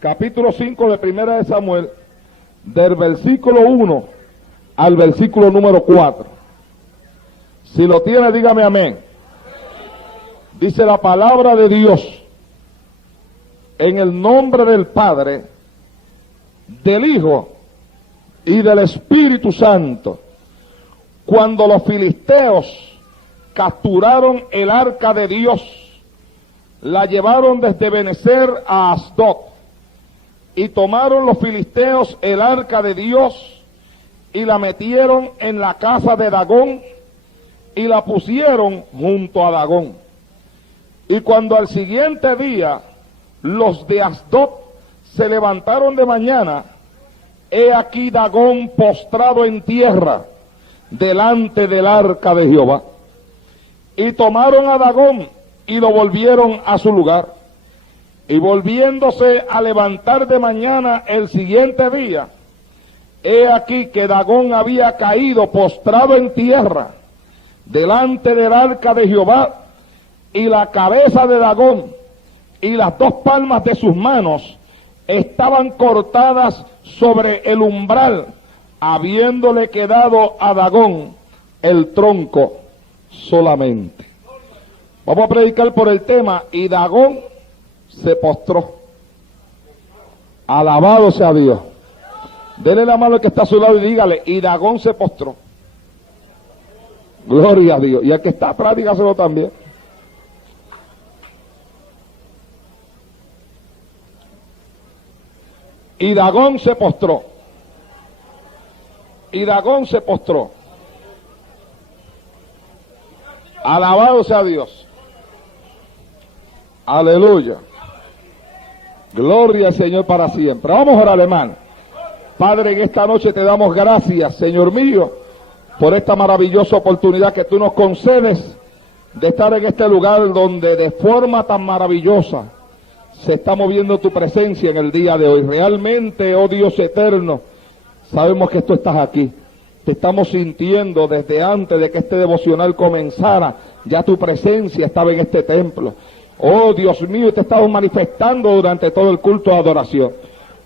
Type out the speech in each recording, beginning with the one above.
capítulo 5 de Primera de Samuel, del versículo 1 al versículo número 4. Si lo tiene, dígame amén. Dice la palabra de Dios: en el nombre del Padre, del Hijo y del Espíritu Santo. Cuando los filisteos capturaron el arca de Dios, la llevaron desde Benecer a Asdod, y tomaron los filisteos el arca de Dios y la metieron en la casa de Dagón y la pusieron junto a Dagón. Y cuando al siguiente día los de Asdod se levantaron de mañana, he aquí Dagón postrado en tierra delante del arca de Jehová. Y tomaron a Dagón y lo volvieron a su lugar. Y volviéndose a levantar de mañana el siguiente día, he aquí que Dagón había caído postrado en tierra delante del arca de Jehová, y la cabeza de Dagón y las dos palmas de sus manos estaban cortadas sobre el umbral, habiéndole quedado a Dagón el tronco solamente. Vamos a predicar por el tema: y Dagón se postró. Alabado sea Dios. Dele la mano al que está a su lado y dígale: y Dagón se postró. Gloria a Dios. Y al que está atrás, dígaselo también. Y Dagón se postró. Y Dagón se postró. Alabado sea Dios. Aleluya. Gloria al Señor para siempre. Vamos a orar, hermano. Padre, en esta noche te damos gracias, Señor mío, por esta maravillosa oportunidad que tú nos concedes de estar en este lugar donde de forma tan maravillosa se está moviendo tu presencia en el día de hoy. Realmente, oh Dios eterno, sabemos que tú estás aquí. Te estamos sintiendo desde antes de que este devocional comenzara. Ya tu presencia estaba en este templo. Oh Dios mío, te estamos manifestando durante todo el culto de adoración.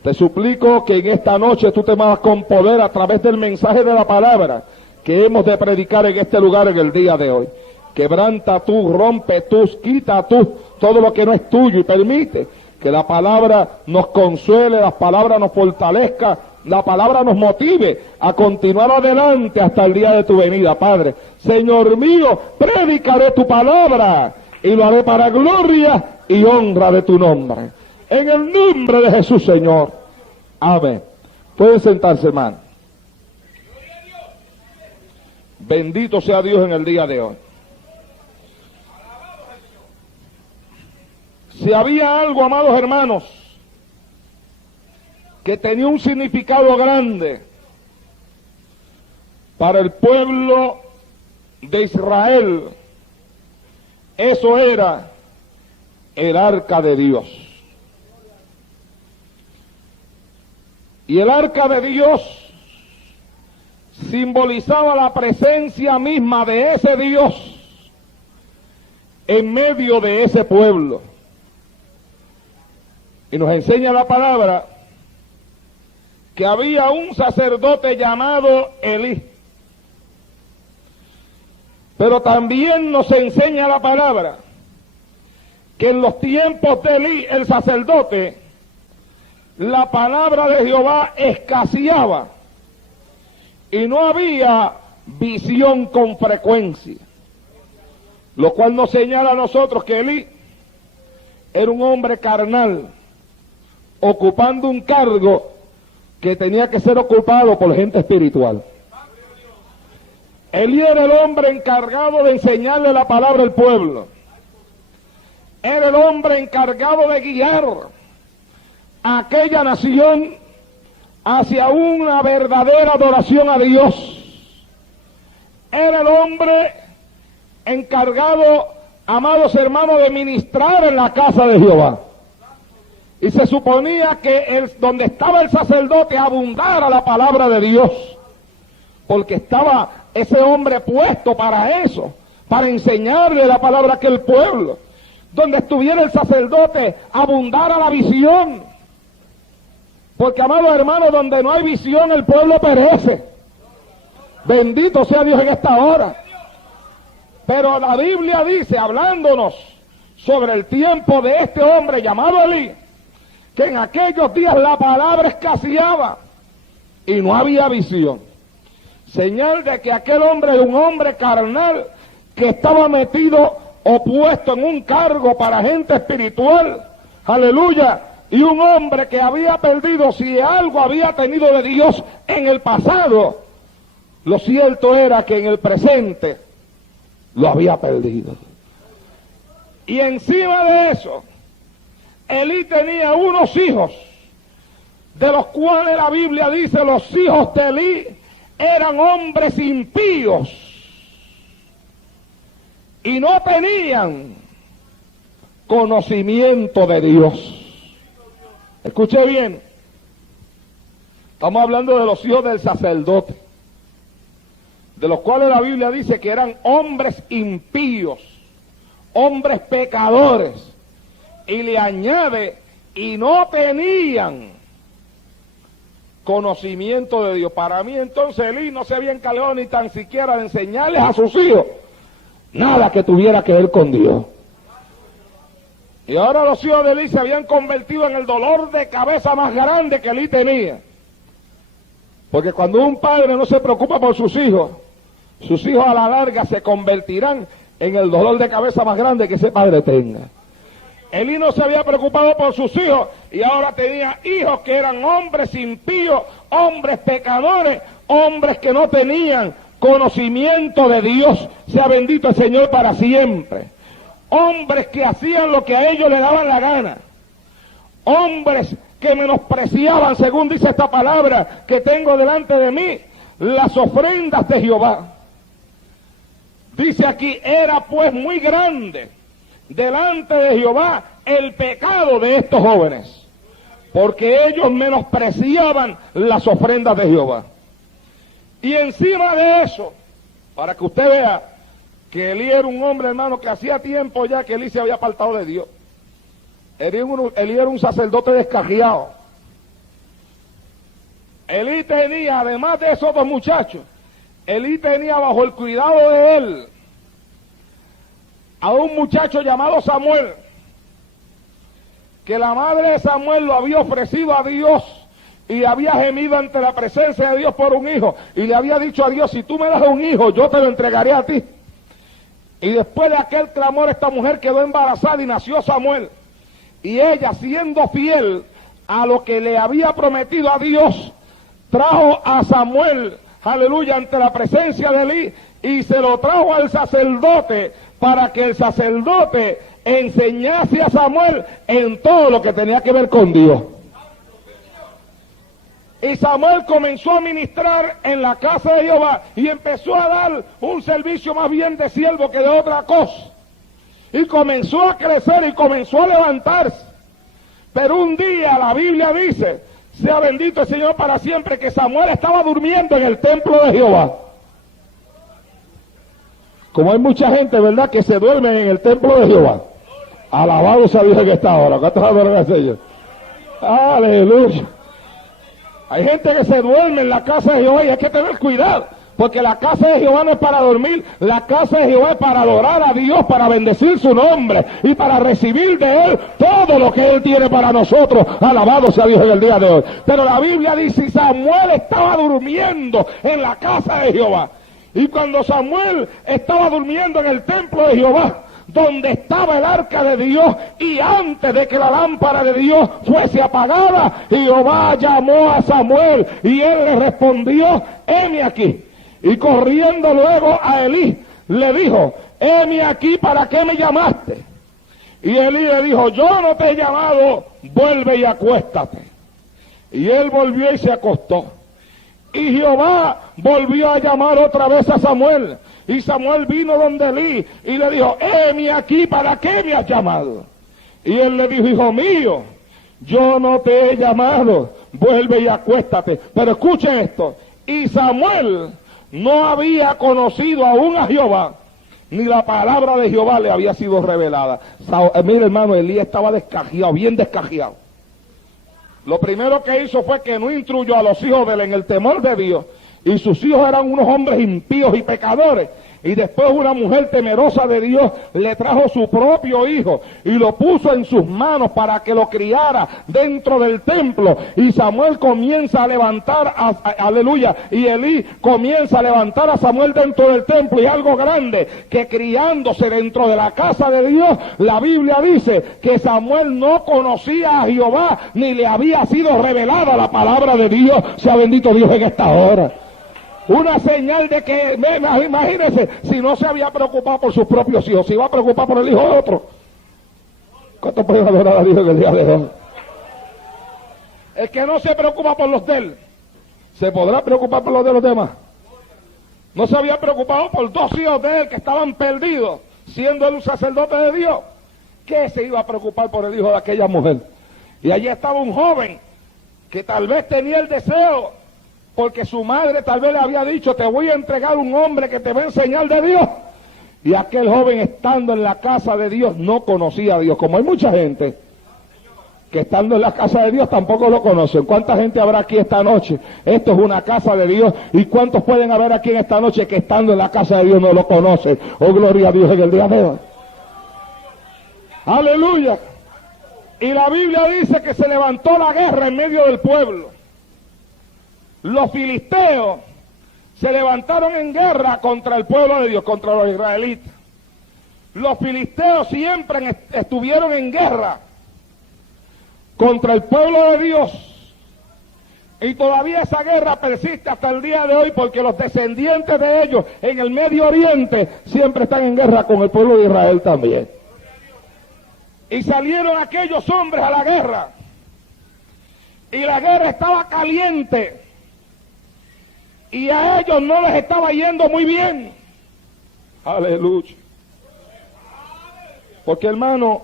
Te suplico que en esta noche tú te muevas con poder a través del mensaje de la palabra que hemos de predicar en este lugar en el día de hoy. Quebranta tú, rompe tú, quita tú todo lo que no es tuyo y permite que la palabra nos consuele, la palabra nos fortalezca, la palabra nos motive a continuar adelante hasta el día de tu venida, Padre. Señor mío, predicaré tu palabra y lo haré para gloria y honra de tu nombre. En el nombre de Jesús, Señor. Amén. Pueden sentarse, hermano. Bendito sea Dios en el día de hoy. Si había algo, amados hermanos, que tenía un significado grande para el pueblo de Israel, eso era el arca de Dios. Y el arca de Dios simbolizaba la presencia misma de ese Dios en medio de ese pueblo. Y nos enseña la palabra que había un sacerdote llamado Elí. Pero también nos enseña la palabra que en los tiempos de Elí, el sacerdote, la palabra de Jehová escaseaba y no había visión con frecuencia. Lo cual nos señala a nosotros que Elí era un hombre carnal, ocupando un cargo que tenía que ser ocupado por gente espiritual. Elí era el hombre encargado de enseñarle la palabra al pueblo. Era el hombre encargado de guiar a aquella nación hacia una verdadera adoración a Dios. Era el hombre encargado, amados hermanos, de ministrar en la casa de Jehová. Y se suponía que donde estaba el sacerdote abundara la palabra de Dios, porque estaba ese hombre puesto para eso, para enseñarle la palabra a aquel pueblo. Donde estuviera el sacerdote abundara la visión, Porque, amados hermanos, donde no hay visión, el pueblo perece. Bendito sea Dios en esta hora. Pero la Biblia dice, hablándonos sobre el tiempo de este hombre llamado Elí, que en aquellos días la palabra escaseaba y no había visión. Señal de que aquel hombre era un hombre carnal que estaba metido o puesto en un cargo para gente espiritual. Aleluya. Y un hombre que había perdido, si algo había tenido de Dios en el pasado, lo cierto era que en el presente lo había perdido. Y encima de eso, Elí tenía unos hijos, de los cuales la Biblia dice, los hijos de Elí eran hombres impíos y no tenían conocimiento de Dios. Escuche bien, estamos hablando de los hijos del sacerdote, de los cuales la Biblia dice que eran hombres impíos, hombres pecadores, y le añade, y no tenían conocimiento de Dios. Para mí entonces Elí no se había encargado ni tan siquiera de enseñarles a sus hijos nada que tuviera que ver con Dios. Y ahora los hijos de Elí se habían convertido en el dolor de cabeza más grande que Elí tenía. Porque cuando un padre no se preocupa por sus hijos a la larga se convertirán en el dolor de cabeza más grande que ese padre tenga. Elí no se había preocupado por sus hijos y ahora tenía hijos que eran hombres impíos, hombres pecadores, hombres que no tenían conocimiento de Dios. Sea bendito el Señor para siempre. Hombres que hacían lo que a ellos les daban la gana. Hombres que menospreciaban, según dice esta palabra que tengo delante de mí, las ofrendas de Jehová. Dice aquí, era pues muy grande delante de Jehová el pecado de estos jóvenes, porque ellos menospreciaban las ofrendas de Jehová. Y encima de eso, para que usted vea que Elí era un hombre, hermano, que hacía tiempo ya que Elí se había apartado de Dios. Elí era un sacerdote descarriado. Elí tenía, además de esos dos muchachos, Elí tenía bajo el cuidado de él a un muchacho llamado Samuel, que la madre de Samuel lo había ofrecido a Dios y había gemido ante la presencia de Dios por un hijo, y le había dicho a Dios, si tú me das un hijo, yo te lo entregaré a ti. Y después de aquel clamor, esta mujer quedó embarazada y nació Samuel. Y ella, siendo fiel a lo que le había prometido a Dios, trajo a Samuel, aleluya, ante la presencia de Elí, y se lo trajo al sacerdote, para que el sacerdote enseñase a Samuel en todo lo que tenía que ver con Dios. Y Samuel comenzó a ministrar en la casa de Jehová y empezó a dar un servicio más bien de siervo que de otra cosa. Y comenzó a crecer y comenzó a levantarse. Pero un día la Biblia dice, sea bendito el Señor para siempre, que Samuel estaba durmiendo en el templo de Jehová. Como hay mucha gente, ¿verdad?, que se duerme en el templo de Jehová. Alabado sea Dios en esta hora. ¿Cuántos adoran al Señor? Aleluya. Hay gente que se duerme en la casa de Jehová y hay que tener cuidado, porque la casa de Jehová no es para dormir, la casa de Jehová es para adorar a Dios, para bendecir su nombre y para recibir de Él todo lo que Él tiene para nosotros. Alabado sea Dios en el día de hoy. Pero la Biblia dice, Samuel estaba durmiendo en la casa de Jehová. Y cuando Samuel estaba durmiendo en el templo de Jehová, donde estaba el arca de Dios, y antes de que la lámpara de Dios fuese apagada, Jehová llamó a Samuel y él le respondió, heme aquí. Y corriendo luego a Elí le dijo, heme aquí, ¿para qué me llamaste? Y Elí le dijo, yo no te he llamado, vuelve y acuéstate. Y él volvió y se acostó. Y Jehová volvió a llamar otra vez a Samuel. Y Samuel vino donde Elí y le dijo, heme aquí, ¿para qué me has llamado? Y él le dijo, hijo mío, yo no te he llamado, vuelve y acuéstate. Pero escuche esto, y Samuel no había conocido aún a Jehová, ni la palabra de Jehová le había sido revelada. Mira, hermano, Elí estaba descajeado, bien descajeado. lo primero que hizo fue que no instruyó a los hijos de él en el temor de Dios, y sus hijos eran unos hombres impíos y pecadores. Y después una mujer temerosa de Dios le trajo su propio hijo y lo puso en sus manos para que lo criara dentro del templo. Y Samuel comienza a levantar, aleluya, y Elí comienza a levantar a Samuel dentro del templo. Y algo grande, que criándose dentro de la casa de Dios, la Biblia dice que Samuel no conocía a Jehová, ni le había sido revelada la palabra de Dios. Sea bendito Dios en esta hora. Una señal de que, imagínense, si no se había preocupado por sus propios hijos, se iba a preocupar por el hijo de otro. ¿Cuánto pueden adorar a Dios en el día de hoy? El que no se preocupa por los de él, ¿se podrá preocupar por los de los demás? No se había preocupado por 2 hijos de él que estaban perdidos, siendo él un sacerdote de Dios. ¿Qué se iba a preocupar por el hijo de aquella mujer? Y allí estaba un joven que tal vez tenía el deseo, porque su madre tal vez le había dicho, te voy a entregar un hombre que te va a enseñar de Dios. Y aquel joven, estando en la casa de Dios, no conocía a Dios. Como hay mucha gente que estando en la casa de Dios tampoco lo conocen. ¿Cuánta gente habrá aquí esta noche? Esto es una casa de Dios. ¿Y cuántos pueden haber aquí en esta noche que estando en la casa de Dios no lo conocen? Oh, gloria a Dios en el día de hoy. Aleluya. Y la Biblia dice que se levantó la guerra en medio del pueblo. Los filisteos se levantaron en guerra contra el pueblo de Dios, contra los israelitas. Los filisteos siempre estuvieron en guerra contra el pueblo de Dios. Y todavía esa guerra persiste hasta el día de hoy, porque los descendientes de ellos en el Medio Oriente siempre están en guerra con el pueblo de Israel también. Y salieron aquellos hombres a la guerra. Y la guerra estaba caliente. Y a ellos no les estaba yendo muy bien. Aleluya. Porque, hermano,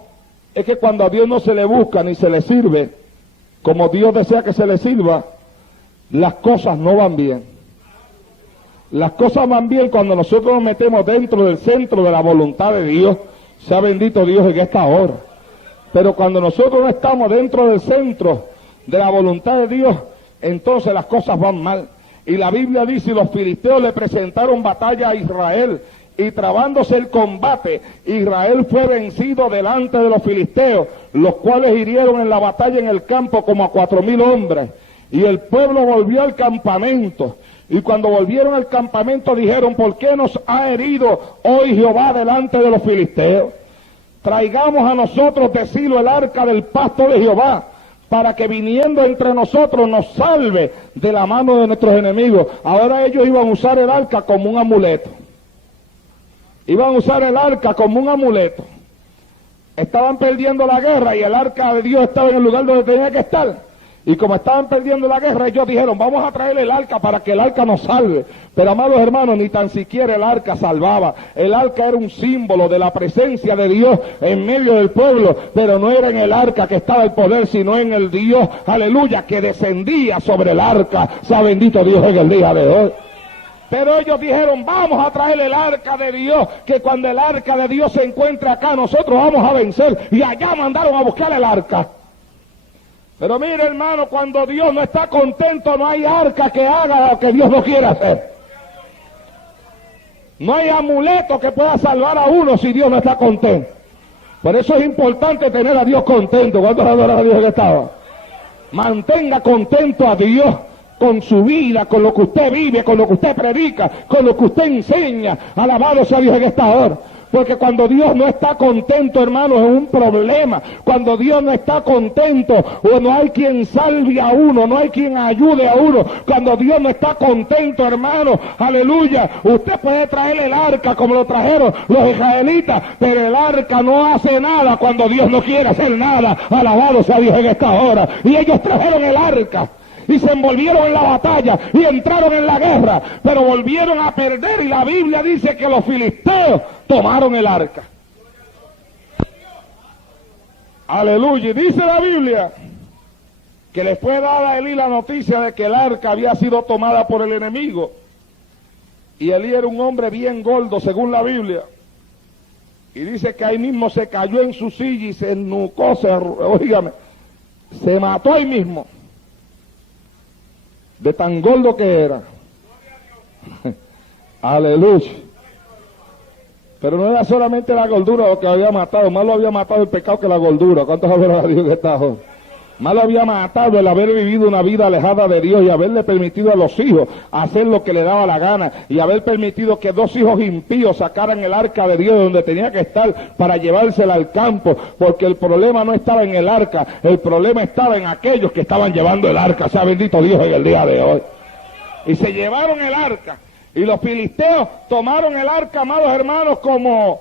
es que cuando a Dios no se le busca ni se le sirve como Dios desea que se le sirva, las cosas no van bien. Las cosas van bien cuando nosotros nos metemos dentro del centro de la voluntad de Dios. Sea bendito Dios en esta hora. Pero cuando nosotros no estamos dentro del centro de la voluntad de Dios, entonces las cosas van mal. Y la Biblia dice, los filisteos le presentaron batalla a Israel, y trabándose el combate, Israel fue vencido delante de los filisteos, los cuales hirieron en la batalla en el campo como a 4,000 hombres. Y el pueblo volvió al campamento. Y cuando volvieron al campamento dijeron, ¿por qué nos ha herido hoy Jehová delante de los filisteos? Traigamos a nosotros de Silo el arca del pacto de Jehová, para que viniendo entre nosotros nos salve de la mano de nuestros enemigos. Ahora ellos iban a usar el arca como un amuleto. Iban a usar el arca como un amuleto. Estaban perdiendo la guerra y el arca de Dios estaba en el lugar donde tenía que estar. Y como estaban perdiendo la guerra, ellos dijeron, vamos a traerle el arca para que el arca nos salve. Pero, amados hermanos, ni tan siquiera el arca salvaba. El arca era un símbolo de la presencia de Dios en medio del pueblo, pero no era en el arca que estaba el poder, sino en el Dios, aleluya, que descendía sobre el arca. Sea bendito Dios en el día de hoy. Pero ellos dijeron, vamos a traer el arca de Dios, que cuando el arca de Dios se encuentre acá, nosotros vamos a vencer. Y allá mandaron a buscar el arca. Pero mire, hermano, cuando Dios no está contento, no hay arca que haga lo que Dios no quiere hacer. No hay amuleto que pueda salvar a uno si Dios no está contento. Por eso es importante tener a Dios contento. ¿Cuántos adoran a Dios que estaba? Mantenga contento a Dios con su vida, con lo que usted vive, con lo que usted predica, con lo que usted enseña. Alabado sea Dios en esta hora. Porque cuando Dios no está contento, hermano, es un problema. Cuando Dios no está contento, o no hay quien salve a uno, no hay quien ayude a uno. Cuando Dios no está contento, hermano, aleluya, usted puede traer el arca como lo trajeron los israelitas, pero el arca no hace nada cuando Dios no quiere hacer nada. Alabado sea Dios en esta hora. Y ellos trajeron el arca y se envolvieron en la batalla y entraron en la guerra, pero volvieron a perder, y la Biblia dice que los filisteos tomaron el arca. Aleluya. Y dice la Biblia que le fue dada a Elí la noticia de que el arca había sido tomada por el enemigo. Y Elí era un hombre bien gordo, según la Biblia. Y dice que ahí mismo se cayó en su silla y se ennucó, oígame, Se mató ahí mismo, de tan gordo que era. Aleluya. Pero no era solamente la gordura lo que había matado, más lo había matado el pecado que la gordura. ¿Cuántos hablan a Dios que está hoy? Más lo había matado el haber vivido una vida alejada de Dios y haberle permitido a los hijos hacer lo que le daba la gana y haber permitido que 2 hijos impíos sacaran el arca de Dios donde tenía que estar para llevársela al campo, porque el problema no estaba en el arca, el problema estaba en aquellos que estaban llevando el arca. Sea bendito Dios en el día de hoy. Y se llevaron el arca. Y los filisteos tomaron el arca, amados hermanos, como,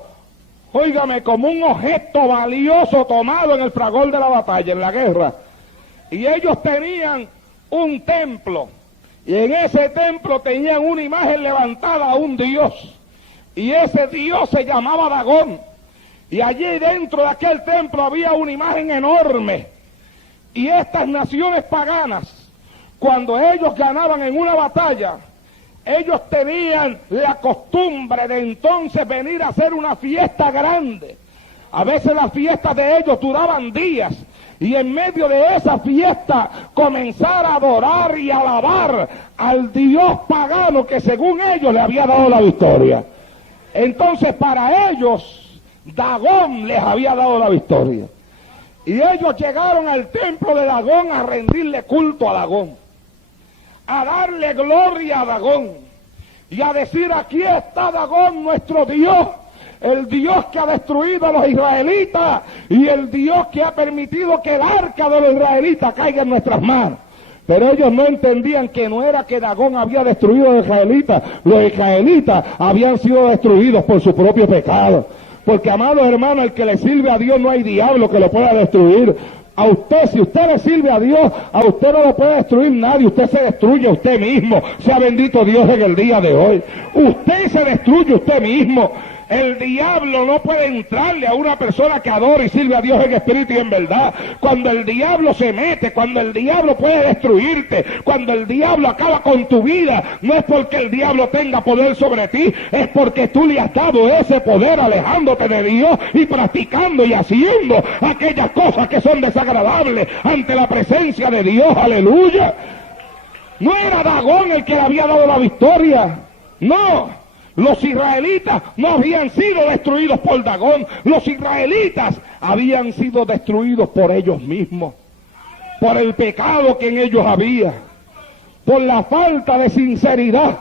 óigame, como un objeto valioso tomado en el fragor de la batalla, en la guerra. Y ellos tenían un templo, y en ese templo tenían una imagen levantada a un dios, y ese dios se llamaba Dagón. Y allí dentro de aquel templo había una imagen enorme, y estas naciones paganas, cuando ellos ganaban en una batalla, ellos tenían la costumbre de entonces venir a hacer una fiesta grande. A veces las fiestas de ellos duraban días, y en medio de esa fiesta comenzar a adorar y alabar al dios pagano que según ellos le había dado la victoria. Entonces para ellos Dagón les había dado la victoria, y ellos llegaron al templo de Dagón a rendirle culto a Dagón, a darle gloria a Dagón y a decir: aquí está Dagón, nuestro Dios, el Dios que ha destruido a los israelitas y el Dios que ha permitido que el arca de los israelitas caiga en nuestras manos. Pero ellos no entendían que no era que Dagón había destruido a los israelitas habían sido destruidos por su propio pecado. Porque, amados hermanos, el que le sirve a Dios no hay diablo que lo pueda destruir. A usted, si usted le sirve a Dios, a usted no lo puede destruir nadie, usted se destruye a usted mismo. Sea bendito Dios en el día de hoy. Usted se destruye a usted mismo. El diablo no puede entrarle a una persona que adora y sirve a Dios en espíritu y en verdad. Cuando el diablo se mete, cuando el diablo puede destruirte, cuando el diablo acaba con tu vida, no es porque el diablo tenga poder sobre ti, es porque tú le has dado ese poder alejándote de Dios y practicando y haciendo aquellas cosas que son desagradables ante la presencia de Dios. Aleluya. No era Dagón el que le había dado la victoria, no. Los israelitas no habían sido destruidos por Dagón, los israelitas habían sido destruidos por ellos mismos, por el pecado que en ellos había, por la falta de sinceridad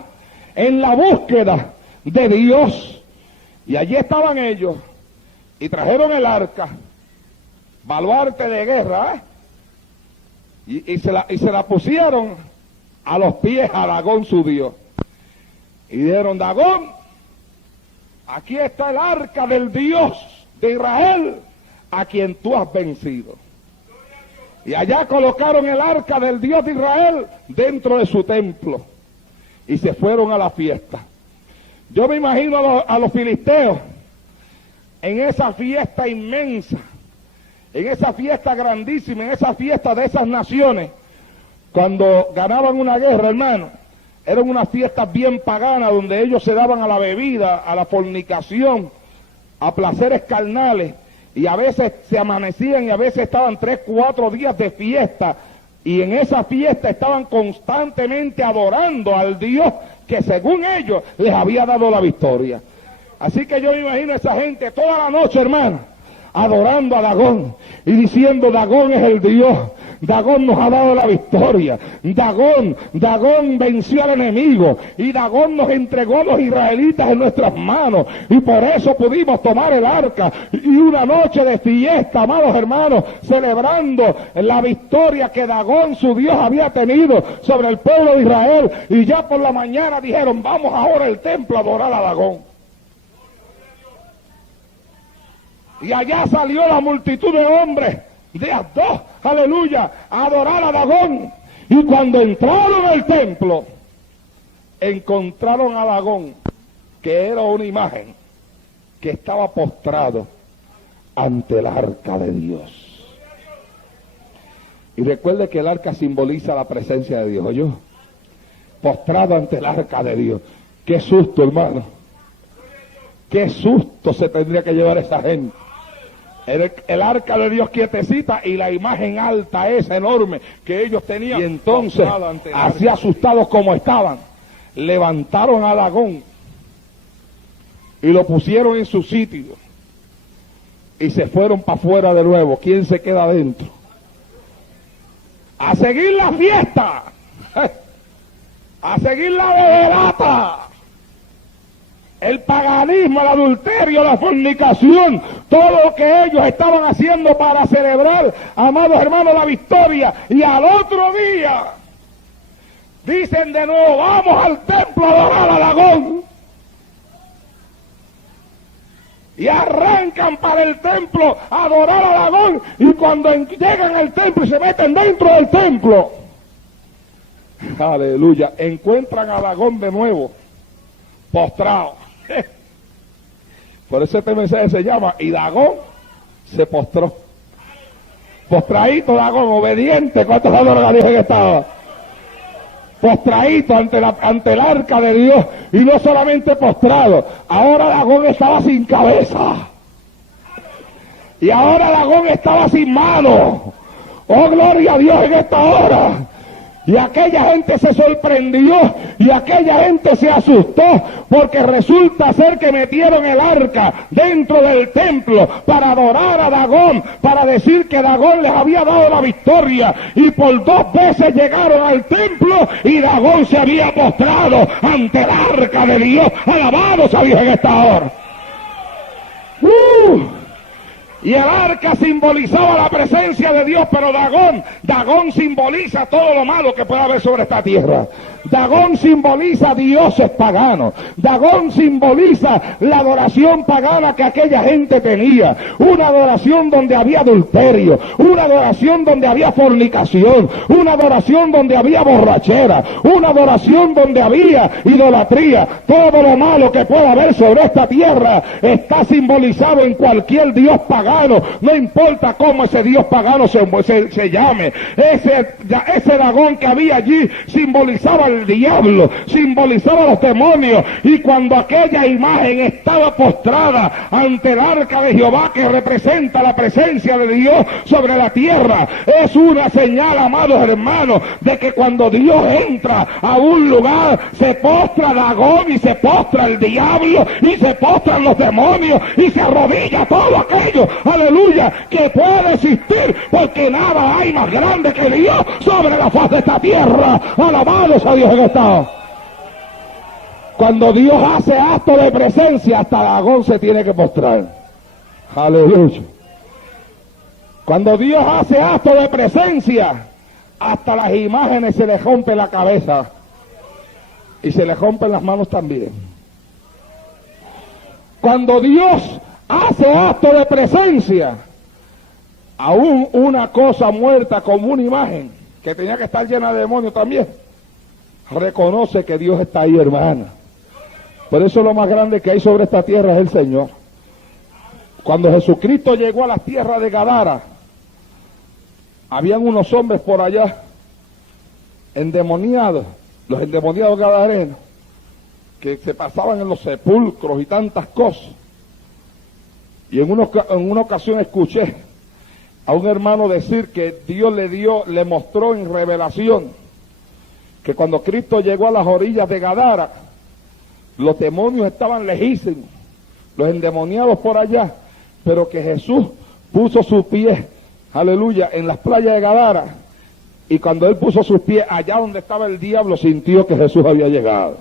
en la búsqueda de Dios. Y allí estaban ellos, y trajeron el arca, baluarte de guerra, y se la pusieron a los pies a Dagón su Dios. Y dijeron: Dagón, aquí está el arca del Dios de Israel, a quien tú has vencido. Y allá colocaron el arca del Dios de Israel dentro de su templo, y se fueron a la fiesta. Yo me imagino a los filisteos en esa fiesta inmensa, en esa fiesta grandísima, en esa fiesta de esas naciones, cuando ganaban una guerra, hermano. Eran unas fiestas bien paganas donde ellos se daban a la bebida, a la fornicación, a placeres carnales, y a veces se amanecían y a veces estaban 3, 4 días de fiesta, y en esa fiesta estaban constantemente adorando al Dios que según ellos les había dado la victoria. Así que yo me imagino a esa gente toda la noche, hermano, adorando a Dagón y diciendo: Dagón es el Dios, Dagón nos ha dado la victoria, Dagón venció al enemigo y Dagón nos entregó a los israelitas en nuestras manos y por eso pudimos tomar el arca. Y una noche de fiesta, amados hermanos, celebrando la victoria que Dagón, su Dios, había tenido sobre el pueblo de Israel. Y ya por la mañana dijeron: vamos ahora al templo a adorar a Dagón. Y allá salió la multitud de hombres de Asdod, aleluya, a adorar a Dagón. Y cuando entraron al templo, encontraron a Dagón, que era una imagen, que estaba postrado ante el arca de Dios. Y recuerde que el arca simboliza la presencia de Dios, ¿oyó? Postrado ante el arca de Dios. Qué susto, hermano. Qué susto se tendría que llevar esa gente. el arca de Dios quietecita y la imagen alta esa enorme que ellos tenían. Y entonces, así asustados como estaban, levantaron a Dagón y lo pusieron en su sitio y se fueron para afuera de nuevo. ¿Quién se queda adentro? A seguir la fiesta, a seguir la beberata, el paganismo, el adulterio, la fornicación, todo lo que ellos estaban haciendo para celebrar, amados hermanos, la victoria. Y al otro día dicen de nuevo: vamos al templo a adorar a Dagón. Y arrancan para el templo a adorar a Dagón, y cuando llegan al templo y se meten dentro del templo, aleluya, encuentran a Dagón de nuevo postrado. Por eso este mensaje se llama: y Dagón se postró. Postradito Dagón, obediente. ¿Cuántos adoran dije que estaba? Postradito ante el arca de Dios. Y no solamente postrado, ahora Dagón estaba sin cabeza. Y ahora Dagón estaba sin mano. Oh, gloria a Dios en esta hora. Y aquella gente se sorprendió y aquella gente se asustó, porque resulta ser que metieron el arca dentro del templo para adorar a Dagón, para decir que Dagón les había dado la victoria. Y por 2 veces llegaron al templo y Dagón se había postrado ante el arca de Dios. Alabado sea Dios en esta hora. Y el arca simbolizaba la presencia de Dios, pero Dagón simboliza todo lo malo que puede haber sobre esta tierra. Dagón simboliza dioses paganos. Dagón simboliza la adoración pagana que aquella gente tenía. Una adoración donde había adulterio, una adoración donde había fornicación, una adoración donde había borrachera, una adoración donde había idolatría. Todo lo malo que pueda haber sobre esta tierra está simbolizado en cualquier dios pagano. No importa cómo ese dios pagano se llame. Ese Dagón que había allí simbolizaba el diablo, simbolizaba los demonios. Y cuando aquella imagen estaba postrada ante el arca de Jehová, que representa la presencia de Dios sobre la tierra, es una señal, amados hermanos, de que cuando Dios entra a un lugar, se postra Dagón y se postra el diablo y se postran los demonios y se arrodilla todo aquello, aleluya, que puede existir, porque nada hay más grande que Dios sobre la faz de esta tierra. Alabados a Dios en esta hora. Cuando Dios hace acto de presencia, hasta Dagón se tiene que postrar. Aleluya. Cuando Dios hace acto de presencia, hasta las imágenes se le rompe la cabeza y se le rompen las manos también. Cuando Dios hace acto de presencia, aún una cosa muerta como una imagen que tenía que estar llena de demonios también reconoce que Dios está ahí, hermana. Por eso lo más grande que hay sobre esta tierra es el Señor. Cuando Jesucristo llegó a la tierra de Gadara, habían unos hombres por allá endemoniados, los endemoniados gadarenos, que se pasaban en los sepulcros y tantas cosas. Y en una ocasión escuché a un hermano decir que Dios le mostró en revelación que cuando Cristo llegó a las orillas de Gadara, los demonios estaban lejísimos, los endemoniados por allá, pero que Jesús puso sus pies, aleluya, en las playas de Gadara, y cuando él puso sus pies allá donde estaba el diablo, sintió que Jesús había llegado.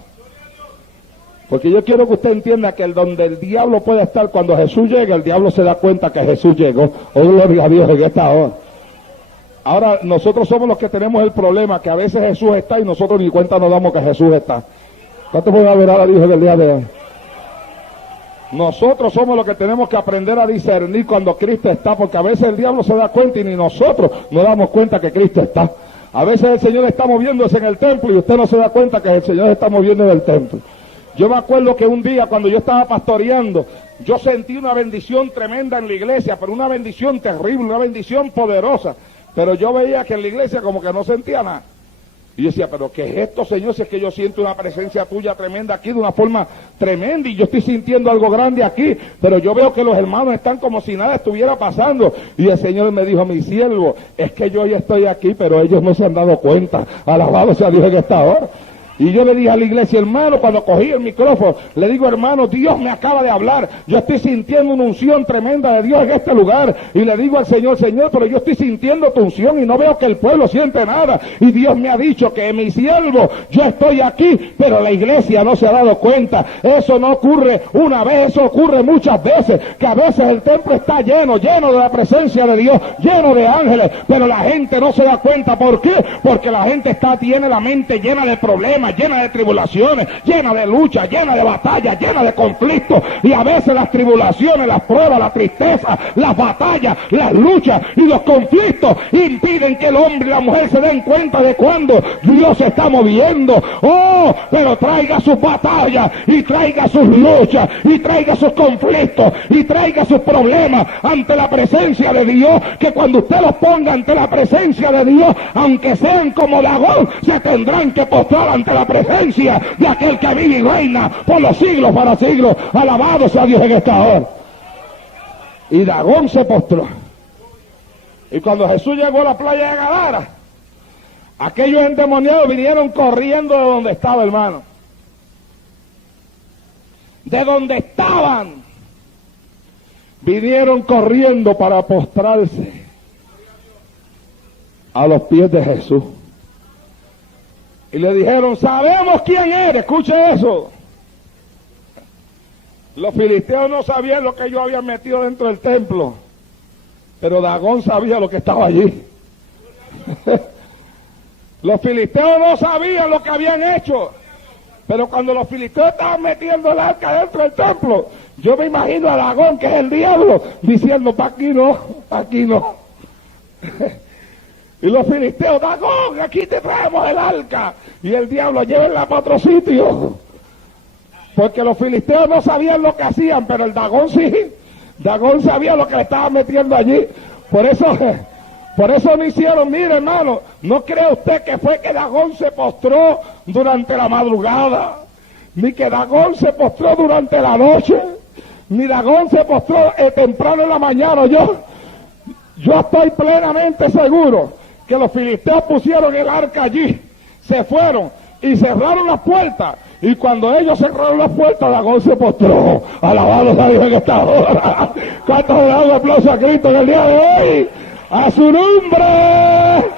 Porque yo quiero que usted entienda que donde el diablo puede estar, cuando Jesús llega, el diablo se da cuenta que Jesús llegó. Oh, gloria a Dios en esta hora. Ahora, nosotros somos los que tenemos el problema, que a veces Jesús está y nosotros ni cuenta nos damos que Jesús está. ¿Cuántos pueden adorar a Dios en el día de hoy? Nosotros somos los que tenemos que aprender a discernir cuando Cristo está, porque a veces el diablo se da cuenta y ni nosotros nos damos cuenta que Cristo está. A veces el Señor está moviéndose en el templo y usted no se da cuenta que el Señor está moviendo en el templo. Yo me acuerdo que un día cuando yo estaba pastoreando, yo sentí una bendición tremenda en la iglesia, pero una bendición terrible, una bendición poderosa. Pero yo veía que en la iglesia como que no sentía nada. Y yo decía, pero ¿qué es esto, Señor? Si es que yo siento una presencia tuya tremenda aquí, de una forma tremenda, y yo estoy sintiendo algo grande aquí, pero yo veo que los hermanos están como si nada estuviera pasando. Y el Señor me dijo, mi siervo, es que yo ya estoy aquí, pero ellos no se han dado cuenta. Alabado sea Dios en esta hora. Y yo le dije a la iglesia, hermano, cuando cogí el micrófono, le digo, hermano, Dios me acaba de hablar. Yo estoy sintiendo una unción tremenda de Dios en este lugar. Y le digo al Señor, Señor, pero yo estoy sintiendo tu unción y no veo que el pueblo siente nada. Y Dios me ha dicho que mi siervo, yo estoy aquí, pero la iglesia no se ha dado cuenta. Eso no ocurre una vez, eso ocurre muchas veces. Que a veces el templo está lleno de la presencia de Dios, lleno de ángeles. Pero la gente no se da cuenta. ¿Por qué? Porque la gente tiene la mente llena de problemas, llena de tribulaciones, llena de luchas, llena de batallas, llena de conflictos, y a veces las tribulaciones, las pruebas, la tristeza, las batallas, las luchas y los conflictos impiden que el hombre y la mujer se den cuenta de cuando Dios se está moviendo. Oh, pero traiga sus batallas y traiga sus luchas y traiga sus conflictos y traiga sus problemas ante la presencia de Dios, que cuando usted los ponga ante la presencia de Dios, aunque sean como Dagón, se tendrán que postrar ante la presencia de aquel que vive y reina por los siglos para siglos. Alabado sea Dios en esta hora. Y Dagón se postró. Y cuando Jesús llegó a la playa de Gadara, aquellos endemoniados vinieron corriendo de donde estaba, hermano. De donde estaban, vinieron corriendo para postrarse a los pies de Jesús. Y le dijeron, sabemos quién eres. Escuche eso. Los filisteos no sabían lo que ellos habían metido dentro del templo, pero Dagón sabía lo que estaba allí. Los filisteos no sabían lo que habían hecho, pero cuando los filisteos estaban metiendo el arca dentro del templo, yo me imagino a Dagón, que es el diablo, diciendo, pa' aquí no, pa' aquí no. Y los filisteos, Dagón, aquí te traemos el arca. Y el diablo, llévenla para otro sitio. Porque los filisteos no sabían lo que hacían, pero el Dagón sí. Dagón sabía lo que le estaban metiendo allí. Por eso no hicieron, mire hermano, no cree usted que fue que Dagón se postró durante la madrugada, ni que Dagón se postró durante la noche, ni Dagón se postró temprano en la mañana. Yo estoy plenamente seguro que los filisteos pusieron el arca allí, se fueron y cerraron las puertas, y cuando ellos cerraron las puertas, Dagón se postró. Alabado sea Dios en esta hora. ¿Cuántos le dan un aplauso a Cristo en el día de hoy? ¡A su nombre!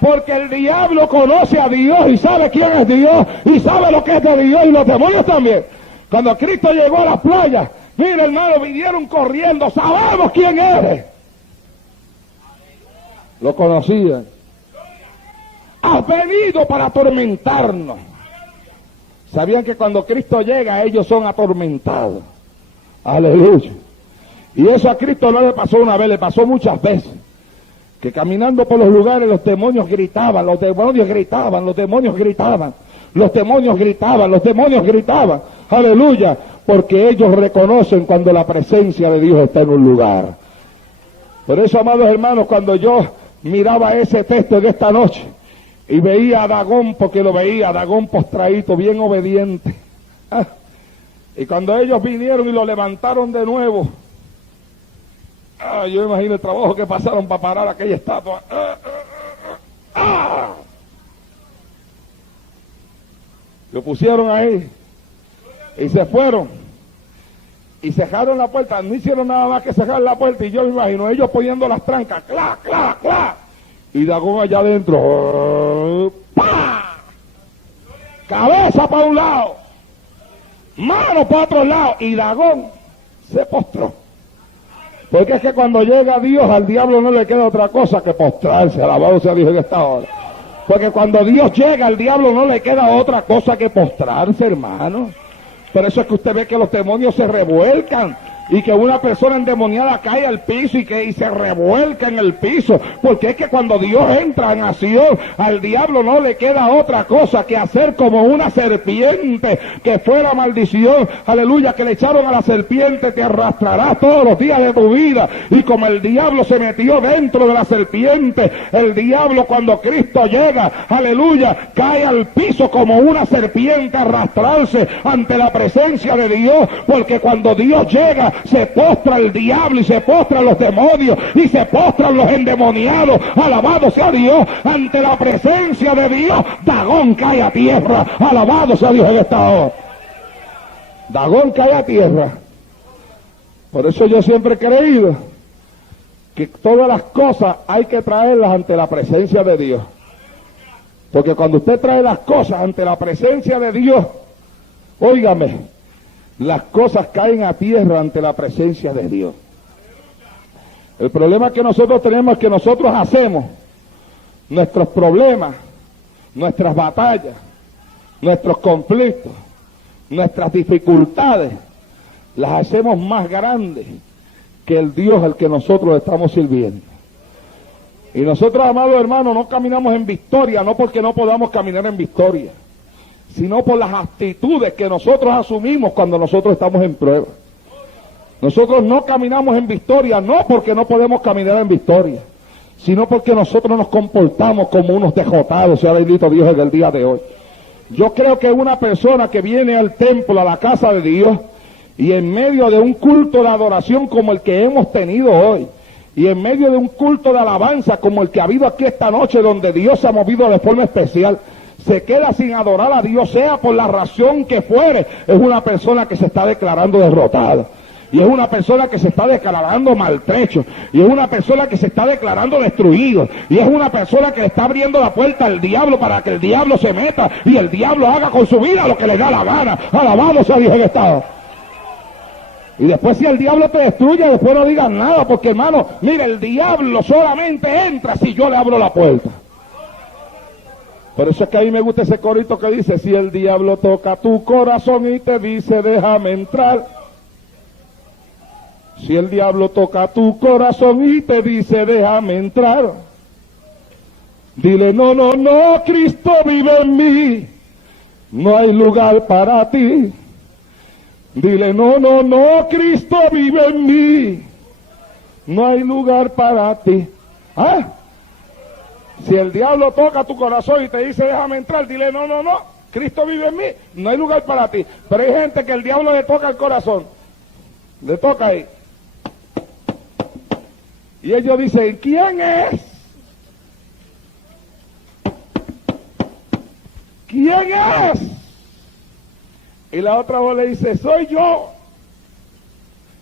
Porque el diablo conoce a Dios y sabe quién es Dios y sabe lo que es de Dios, y los demonios también. Cuando Cristo llegó a la playa, mire hermano, vinieron corriendo, sabemos quién eres. Lo conocían. Has venido para atormentarnos. Sabían que cuando Cristo llega, ellos son atormentados. Aleluya. Y eso a Cristo no le pasó una vez, le pasó muchas veces. Que caminando por los lugares los demonios gritaban, los demonios gritaban, los demonios gritaban, los demonios gritaban, los demonios gritaban. Aleluya. Porque ellos reconocen cuando la presencia de Dios está en un lugar. Por eso, amados hermanos, cuando yo miraba ese texto de esta noche y veía a Dagón, porque lo veía, Dagón postradito, bien obediente. Y cuando ellos vinieron y lo levantaron de nuevo, yo imagino el trabajo que pasaron para parar aquella estatua. Lo pusieron ahí y se fueron y cerraron la puerta. No hicieron nada más que cerrar la puerta, y yo me imagino ellos poniendo las trancas, ¡cla, cla, cla! Y Dagón allá adentro, ¡pa! Cabeza para un lado, mano para otro lado, y Dagón se postró. Porque es que cuando llega Dios, al diablo no le queda otra cosa que postrarse. Alabado sea Dios en esta hora. Porque cuando Dios llega, al diablo no le queda otra cosa que postrarse, hermano. Por eso es que usted ve que los demonios se revuelcan y que una persona endemoniada cae al piso y se revuelca en el piso, porque es que cuando Dios entra en acción, al diablo no le queda otra cosa que hacer como una serpiente, que fue la maldición, aleluya, que le echaron a la serpiente, te arrastrarás todos los días de tu vida. Y como el diablo se metió dentro de la serpiente, el diablo cuando Cristo llega, aleluya, cae al piso como una serpiente, arrastrarse ante la presencia de Dios, porque cuando Dios llega, se postra el diablo y se postran los demonios y se postran los endemoniados. Alabado sea Dios, ante la presencia de Dios, Dagón cae a tierra. Alabado sea Dios en esta hora. Dagón cae a tierra. Por eso yo siempre he creído que todas las cosas hay que traerlas ante la presencia de Dios. Porque cuando usted trae las cosas ante la presencia de Dios, óigame, las cosas caen a tierra ante la presencia de Dios. El problema que nosotros tenemos es que nosotros hacemos nuestros problemas, nuestras batallas, nuestros conflictos, nuestras dificultades, las hacemos más grandes que el Dios al que nosotros estamos sirviendo. Y nosotros, amados hermanos, no caminamos en victoria, no porque no podamos caminar en victoria, sino por las actitudes que nosotros asumimos cuando nosotros estamos en prueba. Nosotros no caminamos en victoria, no porque no podemos caminar en victoria, sino porque nosotros nos comportamos como unos dejotados, sea bendito Dios en el día de hoy. Yo creo que una persona que viene al templo, a la casa de Dios, y en medio de un culto de adoración como el que hemos tenido hoy, y en medio de un culto de alabanza como el que ha habido aquí esta noche, donde Dios se ha movido de forma especial, se queda sin adorar a Dios, sea por la razón que fuere, es una persona que se está declarando derrotada. Y es una persona que se está declarando maltrecho. Y es una persona que se está declarando destruido. Y es una persona que le está abriendo la puerta al diablo para que el diablo se meta y el diablo haga con su vida lo que le da la gana. Alabado sea Dios en estado. Y después si el diablo te destruye, después no digas nada, porque hermano, mire, el diablo solamente entra si yo le abro la puerta. Por eso es que a mí me gusta ese corito que dice, si el diablo toca tu corazón y te dice déjame entrar. Si el diablo toca tu corazón y te dice déjame entrar, dile no, no, no, Cristo vive en mí, no hay lugar para ti. Dile no, no, no, Cristo vive en mí, no hay lugar para ti. ¿Ah? Si el diablo toca tu corazón y te dice déjame entrar, dile no, no, no, Cristo vive en mí, no hay lugar para ti. Pero hay gente que el diablo le toca el corazón, le toca ahí. Y ellos dicen, ¿quién es? ¿Quién es? Y la otra voz le dice, soy yo.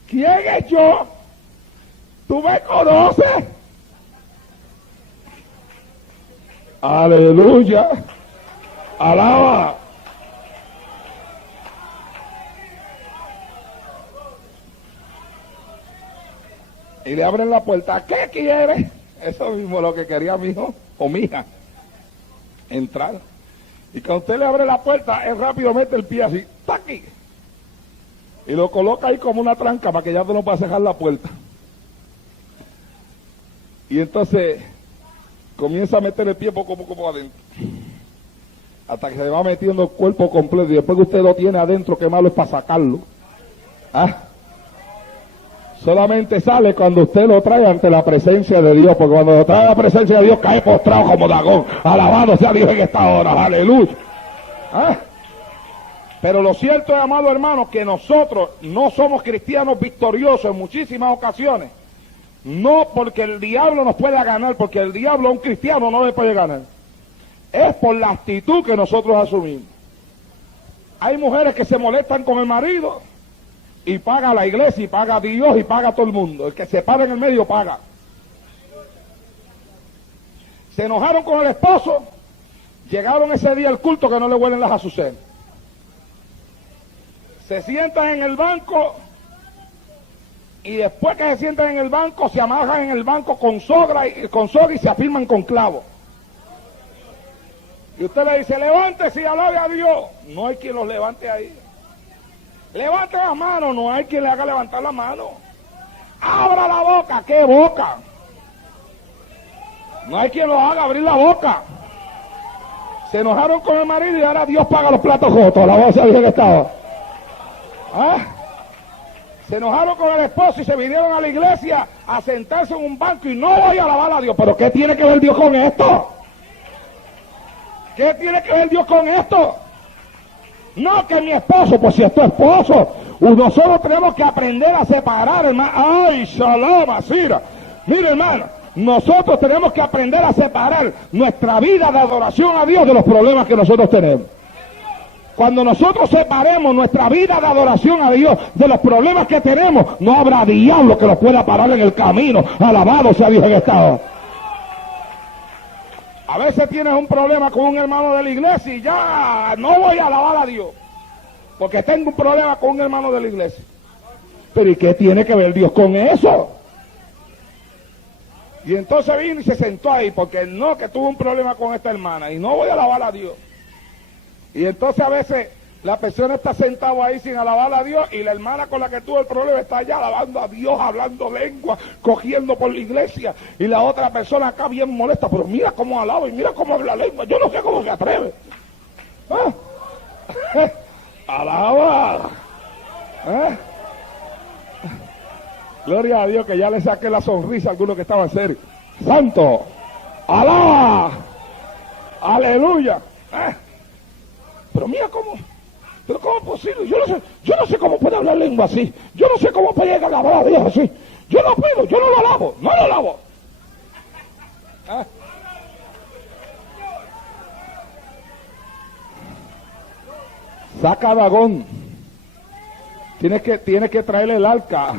¿Quién es yo? ¿Tú me conoces? Aleluya. Alaba. Y le abren la puerta. ¿Qué quiere? Eso mismo lo que quería mi hijo o mi hija. Entrar. Y cuando usted le abre la puerta, él rápido mete el pie así. ¡Taqui! Y lo coloca ahí como una tranca para que ya no pueda cerrar la puerta. Y entonces comienza a meter el pie poco a poco por adentro. Hasta que se va metiendo el cuerpo completo. Y después que usted lo tiene adentro, qué malo es para sacarlo. ¿Ah? Solamente sale cuando usted lo trae ante la presencia de Dios, porque cuando lo trae a la presencia de Dios cae postrado como Dagón. Alabado sea Dios en esta hora, aleluya. ¿Ah? Pero lo cierto es, amado hermano, que nosotros no somos cristianos victoriosos en muchísimas ocasiones. No porque el diablo nos pueda ganar, porque el diablo a un cristiano no le puede ganar. Es por la actitud que nosotros asumimos. Hay mujeres que se molestan con el marido y paga a la iglesia, y paga a Dios, y paga a todo el mundo. El que se para en el medio paga. Se enojaron con el esposo, llegaron ese día al culto que no le huelen las azucenas. Se sientan en el banco, y después que se sientan en el banco, se amarran en el banco con soga y se afirman con clavos. Y usted le dice, levántese y alabe a Dios. No hay quien los levante ahí. Levante la mano, no hay quien le haga levantar la mano. Abra la boca, ¿qué boca? No hay quien lo haga abrir la boca. Se enojaron con el marido y ahora Dios paga los platos rotos. La voz se dice que estaba. ¿Ah? Se enojaron con el esposo y se vinieron a la iglesia a sentarse en un banco y no voy a alabar a Dios. ¿Pero qué tiene que ver Dios con esto? ¿Qué tiene que ver Dios con esto? No, que mi esposo, pues si es tu esposo, nosotros tenemos que aprender a separar, hermano. Ay, shalom, asira. Mire, hermano, nosotros tenemos que aprender a separar nuestra vida de adoración a Dios de los problemas que nosotros tenemos. Cuando nosotros separemos nuestra vida de adoración a Dios de los problemas que tenemos, no habrá diablo que los pueda parar en el camino. Alabado sea Dios en esta hora. A veces tienes un problema con un hermano de la iglesia y ya no voy a alabar a Dios porque tengo un problema con un hermano de la iglesia. Pero ¿y qué tiene que ver Dios con eso? Y entonces vino y se sentó ahí porque no, que tuvo un problema con esta hermana y no voy a alabar a Dios. Y entonces a veces la persona está sentada ahí sin alabar a Dios y la hermana con la que tuvo el problema está allá alabando a Dios, hablando lengua, cogiendo por la iglesia, y la otra persona acá bien molesta, pero mira cómo alaba y mira cómo habla lengua, yo no sé cómo se atreve. ¿Ah? Alaba. ¿Ah? Gloria a Dios que ya le saqué la sonrisa a algunos que estaban serios. Santo, alaba, aleluya. ¿Ah? Pero mira cómo, pero cómo es posible, yo no sé cómo puede hablar lengua así, yo no sé cómo puede llegar a alabar a Dios así, yo no puedo, yo no lo alabo, no lo alabo. ¿Ah? Saca a Dagón, tienes que traerle el arca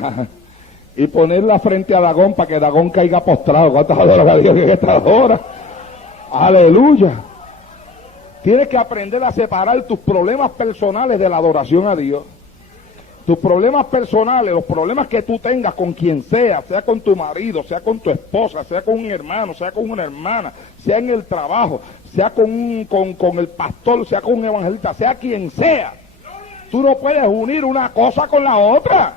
y ponerla frente a Dagón para que Dagón caiga postrado. ¿Cuántas horas a Dios en esta hora? Aleluya. Tienes que aprender a separar tus problemas personales de la adoración a Dios. Tus problemas personales, los problemas que tú tengas con quien sea con tu marido, sea con tu esposa, sea con un hermano, sea con una hermana, sea en el trabajo, sea con el pastor, sea con un evangelista, sea quien sea. Tú no puedes unir una cosa con la otra.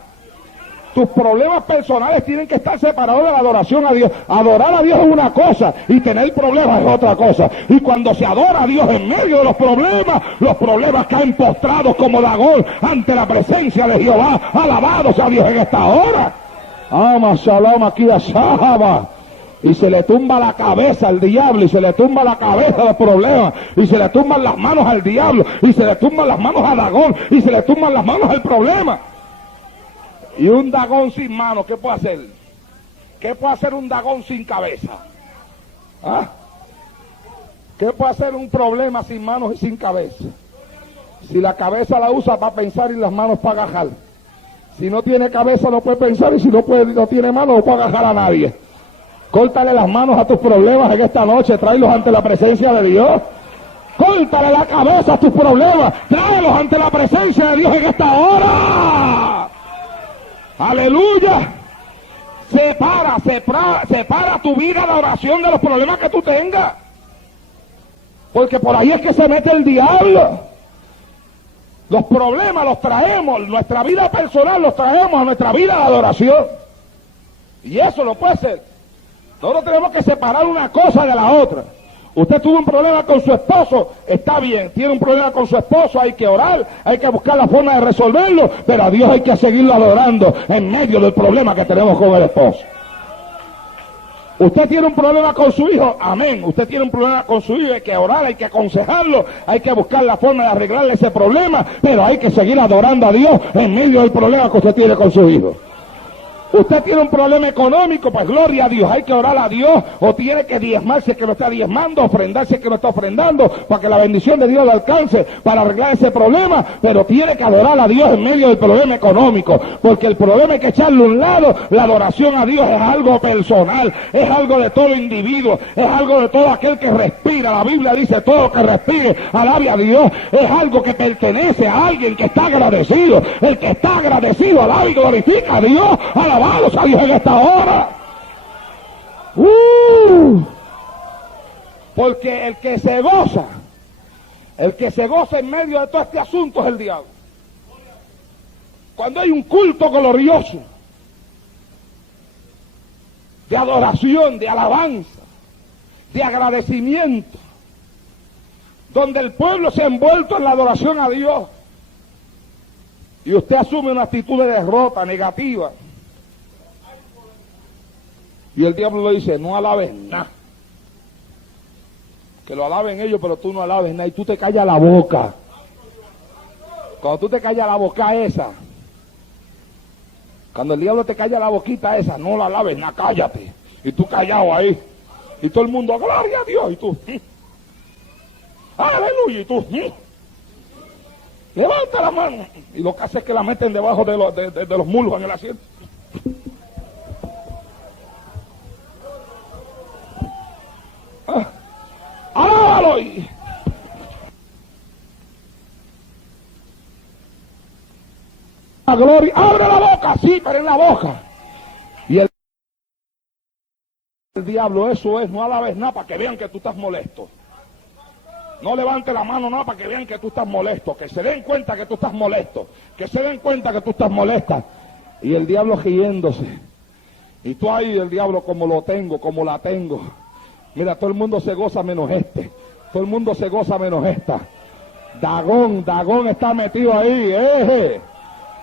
Tus problemas personales tienen que estar separados de la adoración a Dios. Adorar a Dios es una cosa y tener problemas es otra cosa. Y cuando se adora a Dios en medio de los problemas caen postrados como Dagón ante la presencia de Jehová. Alabado sea Dios en esta hora. Ama shalom aquí a Shahaba. Y se le tumba la cabeza al diablo, y se le tumba la cabeza de problemas, y se le tumban las manos al diablo, y se le tumban las manos a Dagón, y se le tumban las manos al problema. Y un Dagón sin manos, ¿qué puede hacer? ¿Qué puede hacer un Dagón sin cabeza? ¿Ah? ¿Qué puede hacer un problema sin manos y sin cabeza? Si la cabeza la usa para pensar y las manos para agajar. Si no tiene cabeza no puede pensar, y si no tiene manos no puede agajar a nadie. Córtale las manos a tus problemas en esta noche, tráelos ante la presencia de Dios. Córtale la cabeza a tus problemas, tráelos ante la presencia de Dios en esta hora. Aleluya. Separa tu vida de oración de los problemas que tú tengas. Porque por ahí es que se mete el diablo. Los problemas los traemos, nuestra vida personal los traemos a nuestra vida de adoración. Y eso no puede ser. Nosotros tenemos que separar una cosa de la otra. Usted tuvo un problema con su esposo, está bien, tiene un problema con su esposo, hay que orar, hay que buscar la forma de resolverlo, pero a Dios hay que seguirlo adorando en medio del problema que tenemos con el esposo. Usted tiene un problema con su hijo, amén, usted tiene un problema con su hijo, hay que orar, hay que aconsejarlo, hay que buscar la forma de arreglarle ese problema, pero hay que seguir adorando a Dios en medio del problema que usted tiene con su hijo. Usted tiene un problema económico, pues gloria a Dios, hay que orar a Dios, o tiene que diezmarse que no está diezmando, ofrendarse que no está ofrendando, para que la bendición de Dios le alcance para arreglar ese problema, pero tiene que adorar a Dios en medio del problema económico, porque el problema hay que echarle a un lado. La adoración a Dios es algo personal, es algo de todo individuo, es algo de todo aquel que respira. La Biblia dice: todo que respire, alabe a Dios. Es algo que pertenece a alguien que está agradecido. El que está agradecido, alaba y glorifica a Dios. Alabados a Dios en esta hora. Porque el que se goza en medio de todo este asunto es el diablo. cuando hay un culto glorioso, de adoración, de alabanza, de agradecimiento, donde el pueblo se ha envuelto en la adoración a Dios, y usted asume una actitud de derrota negativa, y el diablo le dice, no alabes nada, que lo alaben ellos, pero tú no alabes nada, y tú te callas la boca. Cuando tú te callas la boca esa, cuando el diablo te calla la boquita esa, no la alabes nada, cállate, y tú callado ahí, y todo el mundo, gloria a Dios, y tú, aleluya, y tú, levanta la mano, y lo que hace es que la meten debajo de los muslos en el asiento. ¡Alábalo! La gloria, abre la boca, sí, pero en la boca. Y el diablo, eso es, no alabes nada para que vean que tú estás molesto. No levante la mano nada para que vean que tú estás molesto, que se den cuenta que tú estás molesto, que se den cuenta que tú estás molesta. Y el diablo riéndose. Y tú ahí, el diablo, como lo tengo, como la tengo. Mira, todo el mundo se goza menos este. Todo el mundo se goza menos esta. Dagón está metido ahí,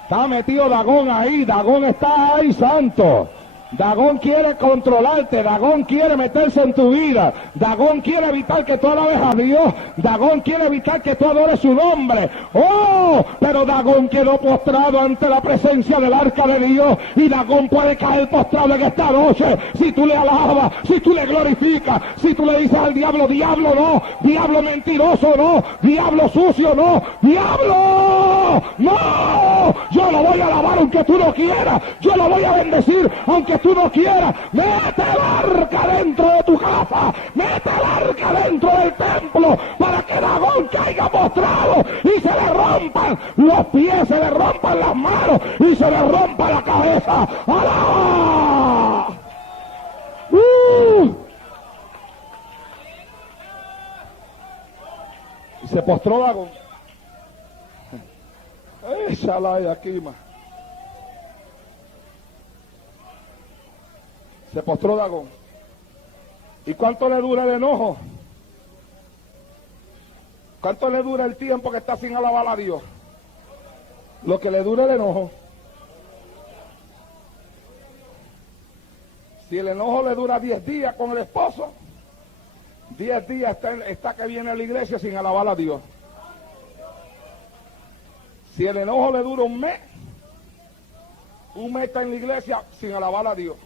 Está metido Dagón ahí, Dagón está ahí, santo. Dagón quiere controlarte, Dagón quiere meterse en tu vida, Dagón quiere evitar que tú alabes a Dios, Dagón quiere evitar que tú adores su nombre. ¡Oh! Pero Dagón quedó postrado ante la presencia del arca de Dios, y Dagón puede caer postrado en esta noche si tú le alabas, si tú le glorificas, si tú le dices al diablo, diablo no, diablo mentiroso no, diablo sucio no, diablo no, yo lo voy a alabar aunque tú no quieras, yo lo voy a bendecir aunque tú no quieras. Mete el arca dentro de tu casa, mete el arca dentro del templo, para que Dagón caiga postrado y se le rompan los pies, se le rompan las manos y se le rompa la cabeza. ¡Alaba! Y se postró Dagón. Échala de aquí, más. Se postró Dagón. ¿Y cuánto le dura el enojo? ¿Cuánto le dura el tiempo que está sin alabar a Dios? Lo que le dura el enojo. Si el enojo le dura 10 días con el esposo, 10 días está que viene a la iglesia sin alabar a Dios. Si el enojo le dura un mes está en la iglesia sin alabar a Dios.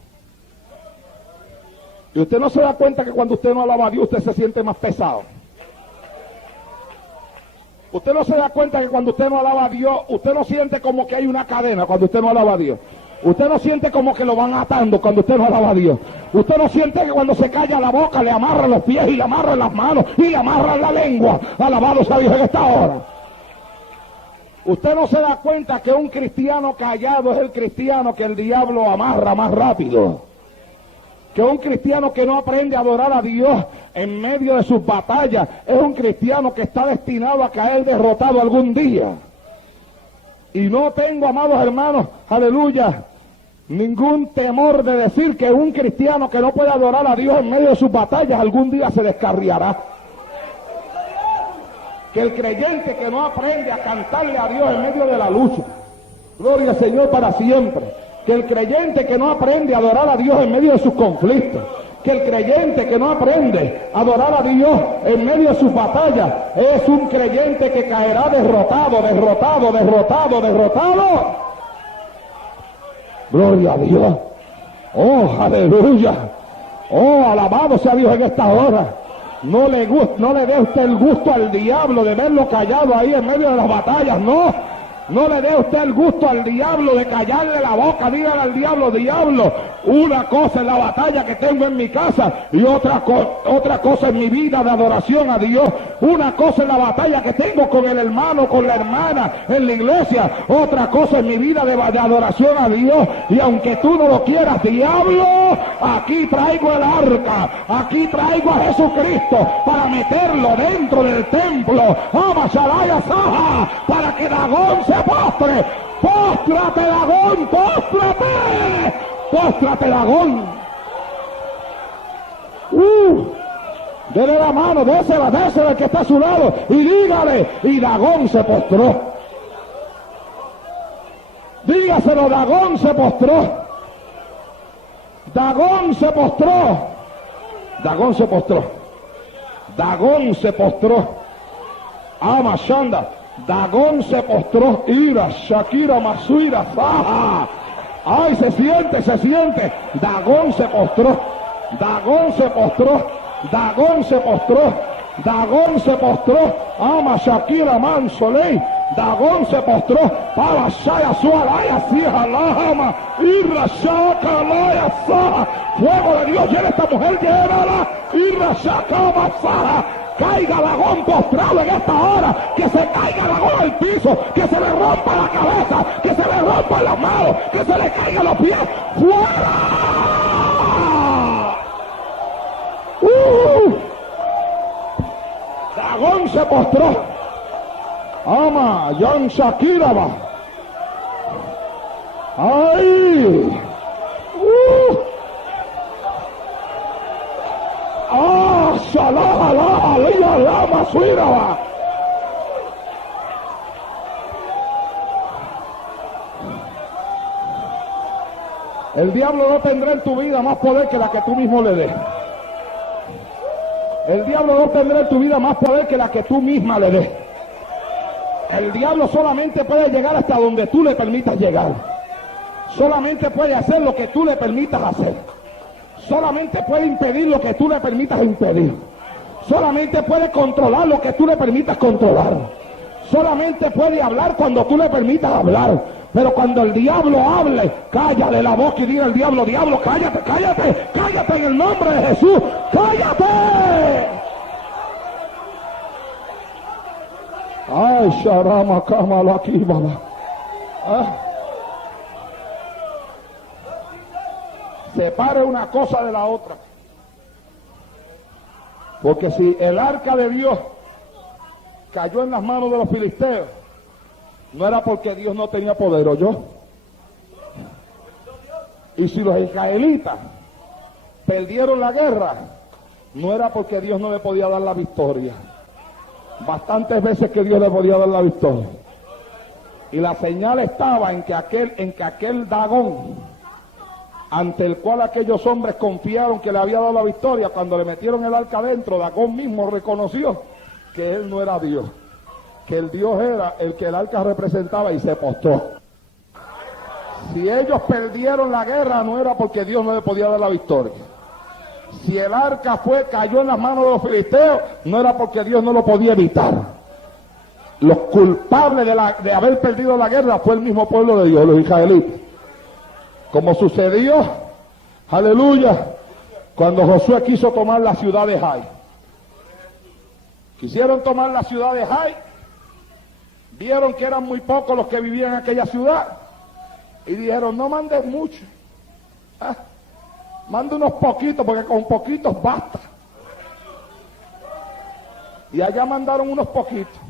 Y usted no se da cuenta que cuando usted no alaba a Dios, usted se siente más pesado. Usted no se da cuenta que cuando usted no alaba a Dios, usted no siente como que hay una cadena cuando usted no alaba a Dios. Usted no siente como que lo van atando cuando usted no alaba a Dios. Usted no siente que cuando se calla la boca le amarran los pies y le amarran las manos y le amarran la lengua. Alabado sea Dios en esta hora. Usted no se da cuenta que un cristiano callado es el cristiano que el diablo amarra más rápido. Que un cristiano que no aprende a adorar a Dios en medio de sus batallas es un cristiano que está destinado a caer derrotado algún día. Y no tengo, amados hermanos, aleluya, ningún temor de decir que un cristiano que no puede adorar a Dios en medio de sus batallas algún día se descarriará. Que el creyente que no aprende a cantarle a Dios en medio de la lucha, gloria al Señor para siempre. Que el creyente que no aprende a adorar a Dios en medio de sus conflictos, que el creyente que no aprende a adorar a Dios en medio de sus batallas, es un creyente que caerá derrotado. Gloria a Dios. Oh, aleluya. Oh, alabado sea Dios en esta hora. No le dé usted el gusto al diablo de verlo callado ahí en medio de las batallas, no. No le dé usted el gusto al diablo de callarle la boca. Dígale al diablo, diablo, una cosa es la batalla que tengo en mi casa y otra cosa es mi vida de adoración a Dios. Una cosa es la batalla que tengo con el hermano, con la hermana en la iglesia. Otra cosa es mi vida de adoración a Dios. Y aunque tú no lo quieras, diablo, aquí traigo el arca, aquí traigo a Jesucristo para meterlo dentro del templo. Para que Dagón se postre. Póstrate, Dagón, póstrate. Póstrate, Dagón. Dele la mano, désela al que está a su lado y dígale, y Dagón se postró. Dígaselo, Dagón se postró. Dagón se postró. Dagón se postró. Dagón se postró. Amashanda. Dagón se postró. Ira, Shakira, Masuira, Faja. Ay, se siente. Dagón se postró. Dagón se postró. Dagón se postró. Dagón se postró. Ama Shakira Mansoley. Dagón se postró. Para Shaya Sualaya Sija Lahama. Irra Shaka Laya Saja. Fuego de Dios, llena esta mujer, llévala. Irra Shaka Masaja. Caiga Dagón postrado en esta hora, que se caiga Dagón al piso, que se le rompa la cabeza, que se le rompa las manos, que se le caigan los pies. ¡Fuera! Dagón se postró. Ama, Jan Shakira va. ¡Ay! ¡Ah! ¡Shalaha, laha, liya, lama, suira va! El diablo no tendrá en tu vida más poder que la que tú mismo le des. El diablo no tendrá en tu vida más poder que la que tú misma le des. El diablo solamente puede llegar hasta donde tú le permitas llegar. Solamente puede hacer lo que tú le permitas hacer. Solamente puede impedir lo que tú le permitas impedir. Solamente puede controlar lo que tú le permitas controlar. Solamente puede hablar cuando tú le permitas hablar. Pero cuando el diablo hable, cállale la boca y diga al diablo, diablo, cállate, cállate, cállate en el nombre de Jesús, cállate. Ay, Sharama Kamala Kibaba. Separe una cosa de la otra. Porque si el arca de Dios cayó en las manos de los filisteos, no era porque Dios no tenía poder, ¿o yo? Y si los israelitas perdieron la guerra, no era porque Dios no le podía dar la victoria. Bastantes veces que Dios le podía dar la victoria. Y la señal estaba en que aquel Dagón, ante el cual aquellos hombres confiaron que le había dado la victoria, cuando le metieron el arca adentro, Dagón mismo reconoció que él no era Dios, que el Dios era el que el arca representaba, y se postró. Si ellos perdieron la guerra, no era porque Dios no le podía dar la victoria. Si el arca cayó en las manos de los filisteos, no era porque Dios no lo podía evitar. Los culpables de haber perdido la guerra fue el mismo pueblo de Dios, los israelitas. Como sucedió, aleluya, cuando Josué quiso tomar la ciudad de Jai. Quisieron tomar la ciudad de Jai, vieron que eran muy pocos los que vivían en aquella ciudad, y dijeron, no mandes mucho, manda unos poquitos, porque con poquitos basta. Y allá mandaron unos poquitos.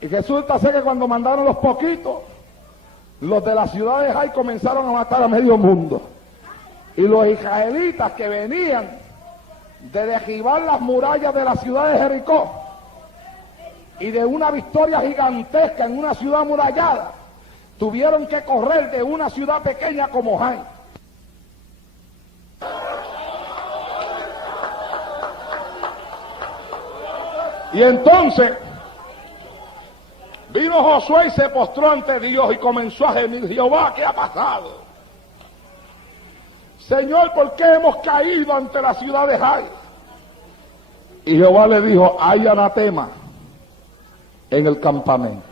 Y resulta ser que cuando mandaron los poquitos, los de la ciudad de Jai comenzaron a matar a medio mundo. Y los israelitas que venían de derribar las murallas de la ciudad de Jericó y de una victoria gigantesca en una ciudad amurallada, tuvieron que correr de una ciudad pequeña como Jai. Y entonces vino Josué y se postró ante Dios y comenzó a gemir, Jehová, ¿qué ha pasado? Señor, ¿por qué hemos caído ante la ciudad de Jai? Y Jehová le dijo, hay anatema en el campamento.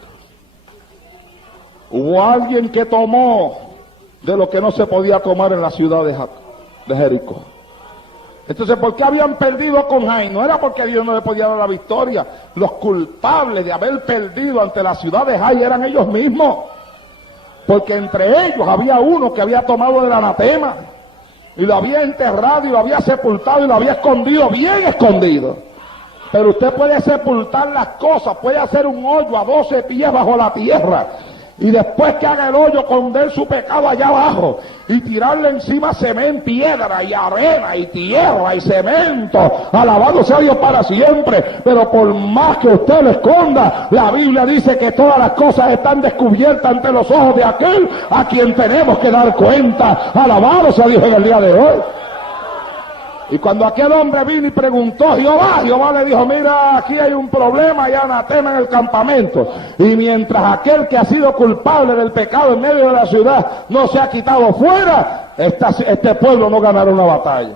Hubo alguien que tomó de lo que no se podía tomar en la ciudad de Jericó. Entonces, ¿por qué habían perdido con Jai? No era porque Dios no le podía dar la victoria. Los culpables de haber perdido ante la ciudad de Jai eran ellos mismos. Porque entre ellos había uno que había tomado del anatema y lo había enterrado y lo había sepultado y lo había escondido, bien escondido. Pero usted puede sepultar las cosas, puede hacer un hoyo a 12 pies bajo la tierra, y después que haga el hoyo, esconder su pecado allá abajo y tirarle encima cemento, piedra y arena y tierra y cemento, alabado sea Dios para siempre. Pero por más que usted lo esconda, la Biblia dice que todas las cosas están descubiertas ante los ojos de aquel a quien tenemos que dar cuenta. Alabado sea Dios en el día de hoy. Y cuando aquel hombre vino y preguntó a Jehová le dijo: mira, aquí hay un problema y anatema en el campamento. Y mientras aquel que ha sido culpable del pecado en medio de la ciudad no se ha quitado fuera, este pueblo no ganará una batalla.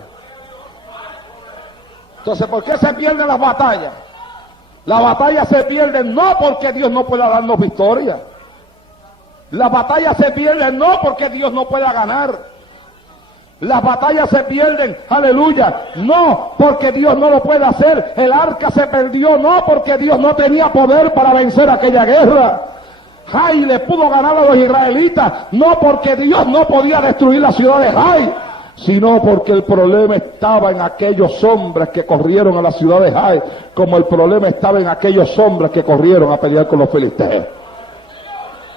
Entonces, ¿por qué se pierden las batallas? Las batallas se pierden no porque Dios no pueda darnos victoria. Las batallas se pierden no porque Dios no pueda ganar. Las batallas se pierden, aleluya, no porque Dios no lo puede hacer. El arca se perdió no porque Dios no tenía poder para vencer aquella guerra. Jai le pudo ganar a los israelitas no porque Dios no podía destruir la ciudad de Jai, sino porque el problema estaba en aquellos hombres que corrieron a la ciudad de Jai, como el problema estaba en aquellos hombres que corrieron a pelear con los filisteos.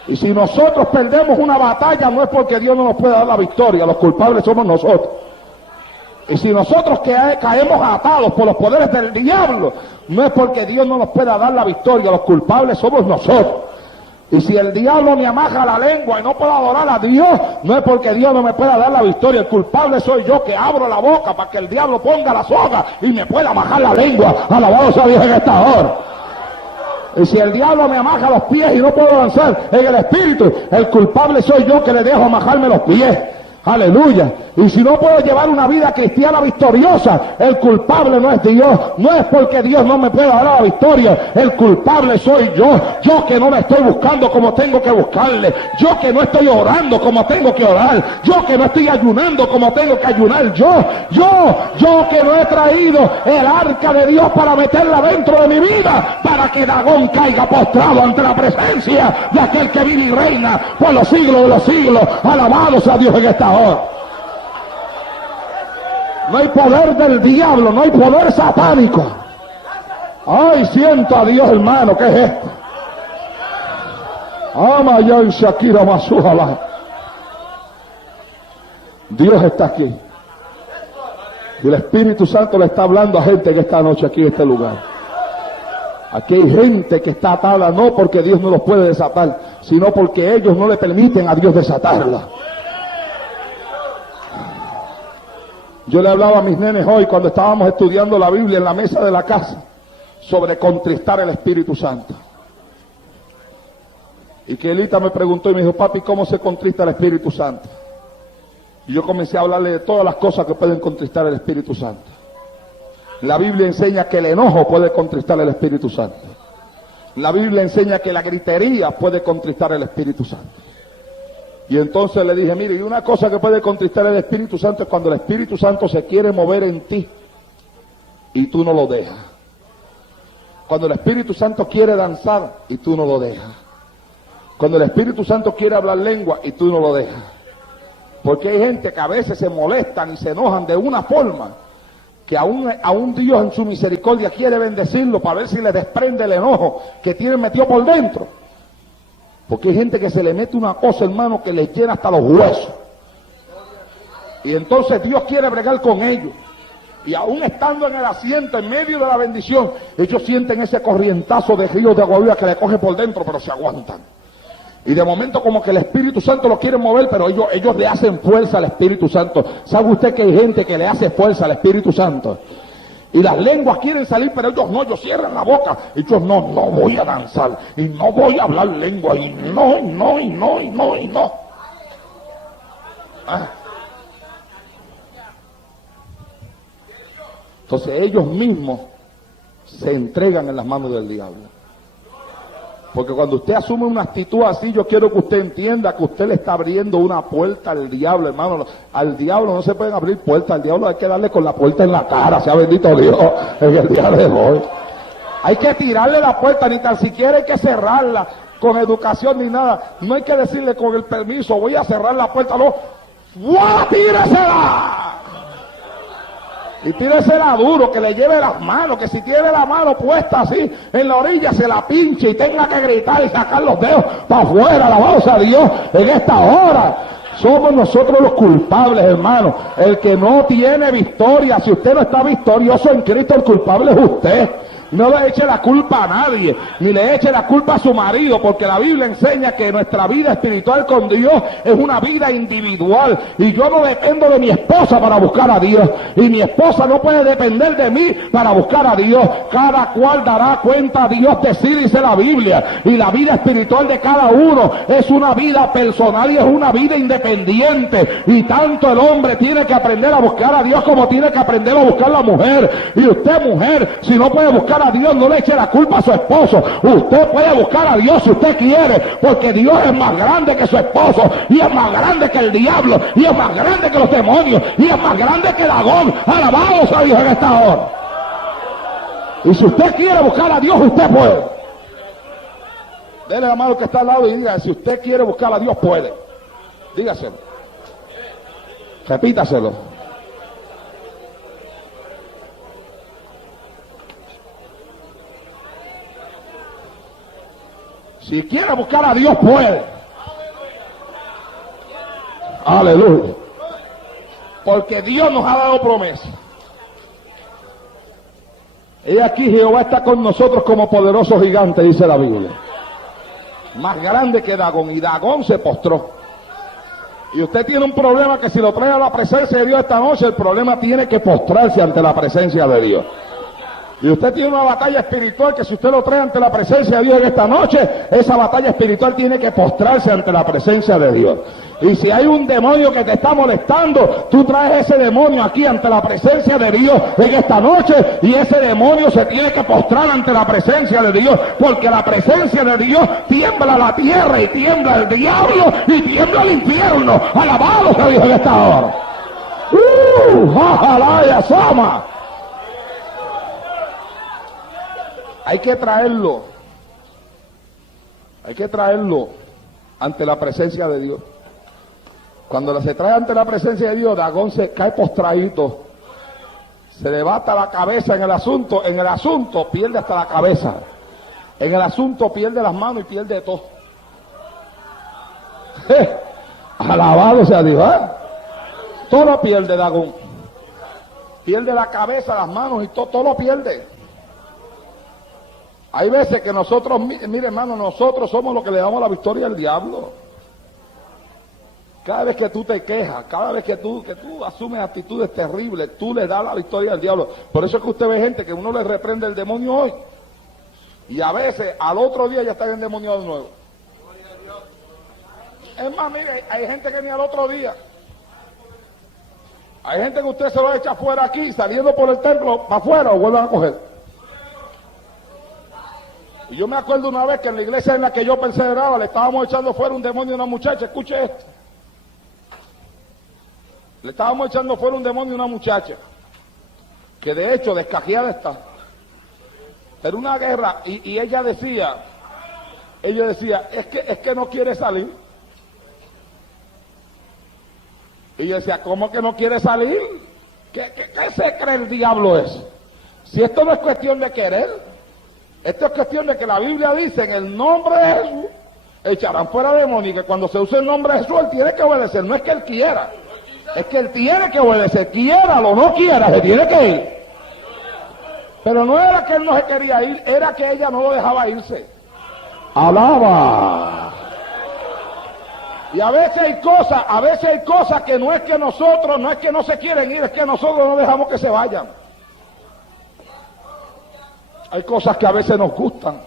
Y si nosotros perdemos una batalla, no es porque Dios no nos pueda dar la victoria, los culpables somos nosotros. Y si nosotros caemos atados por los poderes del diablo, no es porque Dios no nos pueda dar la victoria, los culpables somos nosotros. Y si el diablo me amaja la lengua y no puedo adorar a Dios, no es porque Dios no me pueda dar la victoria, el culpable soy yo, que abro la boca para que el diablo ponga la soga y me pueda amajar la lengua. Alabado sea Dios en esta hora. Y si el diablo me amaja los pies y no puedo avanzar en el espíritu, el culpable soy yo, que le dejo amajarme los pies. Aleluya. Y si no puedo llevar una vida cristiana victoriosa, el culpable no es Dios. No es porque Dios no me pueda dar la victoria, el culpable soy yo. Yo que no me estoy buscando como tengo que buscarle, yo que no estoy orando como tengo que orar, yo que no estoy ayunando como tengo que ayunar, yo que no he traído el arca de Dios para meterla dentro de mi vida, para que Dagón caiga postrado ante la presencia de aquel que vive y reina por los siglos de los siglos. Alabado sea Dios en esta hora. No hay poder del diablo, no hay poder satánico. Ay, siento a Dios, hermano, ¿qué es esto? Ama ya en Shakira Masujala. Dios está aquí. Y el Espíritu Santo le está hablando a gente que esta noche aquí en este lugar. Aquí hay gente que está atada no porque Dios no los puede desatar, sino porque ellos no le permiten a Dios desatarla. Yo le hablaba a mis nenes hoy cuando estábamos estudiando la Biblia en la mesa de la casa sobre contristar el Espíritu Santo. Y que Elita me preguntó y me dijo: papi, ¿cómo se contrista el Espíritu Santo? Y yo comencé a hablarle de todas las cosas que pueden contristar el Espíritu Santo. La Biblia enseña que el enojo puede contristar el Espíritu Santo. La Biblia enseña que la gritería puede contristar el Espíritu Santo. Y entonces le dije: mire, y una cosa que puede contristar el Espíritu Santo es cuando el Espíritu Santo se quiere mover en ti y tú no lo dejas. Cuando el Espíritu Santo quiere danzar y tú no lo dejas. Cuando el Espíritu Santo quiere hablar lengua y tú no lo dejas. Porque hay gente que a veces se molestan y se enojan de una forma que a un Dios en su misericordia quiere bendecirlo para ver si le desprende el enojo que tiene metido por dentro. Porque hay gente que se le mete una cosa, hermano, que le llena hasta los huesos. Y entonces Dios quiere bregar con ellos. Y aún estando en el asiento, en medio de la bendición, ellos sienten ese corrientazo de ríos de agua viva que le coge por dentro, pero se aguantan. Y de momento como que el Espíritu Santo lo quiere mover, pero ellos le hacen fuerza al Espíritu Santo. ¿Sabe usted que hay gente que le hace fuerza al Espíritu Santo? Y las lenguas quieren salir, pero ellos no, ellos cierran la boca. Ellos no voy a danzar, y no voy a hablar lengua, y no. Ah. Entonces ellos mismos se entregan en las manos del diablo. Porque cuando usted asume una actitud así, yo quiero que usted entienda que usted le está abriendo una puerta al diablo, hermano. Al diablo no se pueden abrir puertas, al diablo hay que darle con la puerta en la cara, sea bendito Dios, en el día de hoy. Hay que tirarle la puerta, ni tan siquiera hay que cerrarla con educación ni nada. No hay que decirle con el permiso, voy a cerrar la puerta, no. ¡Tíresela! Y tíresela duro, que le lleve las manos, que si tiene la mano puesta así en la orilla se la pinche y tenga que gritar y sacar los dedos para afuera, alabado sea Dios, en esta hora. Somos nosotros los culpables, hermano. El que no tiene victoria, si usted no está victorioso en Cristo, el culpable es usted. No le eche la culpa a nadie, ni le eche la culpa a su marido, porque la Biblia enseña que nuestra vida espiritual con Dios es una vida individual. Y yo no dependo de mi esposa para buscar a Dios, y mi esposa no puede depender de mí para buscar a Dios. Cada cual dará cuenta a Dios de sí, dice la Biblia. Y la vida espiritual de cada uno es una vida personal y es una vida independiente. Y tanto el hombre tiene que aprender a buscar a Dios como tiene que aprender a buscar a la mujer. Y usted, mujer, si no puede buscar a Dios, no le eche la culpa a su esposo. Usted puede buscar a Dios si usted quiere, porque Dios es más grande que su esposo, y es más grande que el diablo, y es más grande que los demonios, y es más grande que Dagón. Alabado sea Dios en esta hora. Y si usted quiere buscar a Dios, usted puede. Dele la mano que está al lado y diga, si usted quiere buscar a Dios, puede. Dígaselo. Repítaselo. Si quiere buscar a Dios, puede. Aleluya. Porque Dios nos ha dado promesa. Y aquí Jehová está con nosotros como poderoso gigante, dice la Biblia. Más grande que Dagón. Y Dagón se postró. Y usted tiene un problema que si lo trae a la presencia de Dios esta noche, el problema tiene que postrarse ante la presencia de Dios. Y usted tiene una batalla espiritual que si usted lo trae ante la presencia de Dios en esta noche, esa batalla espiritual tiene que postrarse ante la presencia de Dios. Y si hay un demonio que te está molestando, tú traes ese demonio aquí ante la presencia de Dios en esta noche, y ese demonio se tiene que postrar ante la presencia de Dios, porque la presencia de Dios tiembla la tierra y tiembla el diablo y tiembla el infierno. Alabado sea Dios en esta hora. Ojalá ya sama. Hay que traerlo ante la presencia de Dios. Cuando se trae ante la presencia de Dios, Dagón se cae postradito, se levanta la cabeza en el asunto pierde hasta la cabeza, en el asunto pierde las manos y pierde todo. Alabado sea Dios, ¿eh? Todo lo pierde Dagón, pierde la cabeza, las manos y todo lo pierde. Hay veces que nosotros, mire hermano, nosotros somos los que le damos la victoria al diablo. Cada vez que tú te quejas, cada vez que tú asumes actitudes terribles, tú le das la victoria al diablo. Por eso es que usted ve gente que uno le reprende el demonio hoy, y a veces al otro día ya está endemoniado de nuevo. Es más, mire, hay gente que ni al otro día. Hay gente que usted se lo echa afuera aquí, saliendo por el templo, para afuera, o vuelvan a coger. Y yo me acuerdo una vez que en la iglesia en la que yo perseveraba le estábamos echando fuera un demonio a una muchacha. Escuche esto. Le estábamos echando fuera un demonio a una muchacha que de hecho descajeada está. Era una guerra y ella decía, es que no quiere salir. Y yo decía, ¿cómo que no quiere salir? ¿Qué se cree el diablo eso? Si esto no es cuestión de querer. Esto es cuestión de que la Biblia dice, en el nombre de Jesús, echarán fuera demonios, y que cuando se usa el nombre de Jesús, él tiene que obedecer, no es que él quiera, es que él tiene que obedecer, quiera o no quiera, se tiene que ir. Pero no era que él no se quería ir, era que ella no lo dejaba irse. Alaba. Y a veces hay cosas que no es que nosotros, no es que no se quieren ir, es que nosotros no dejamos que se vayan. Hay cosas que a veces nos gustan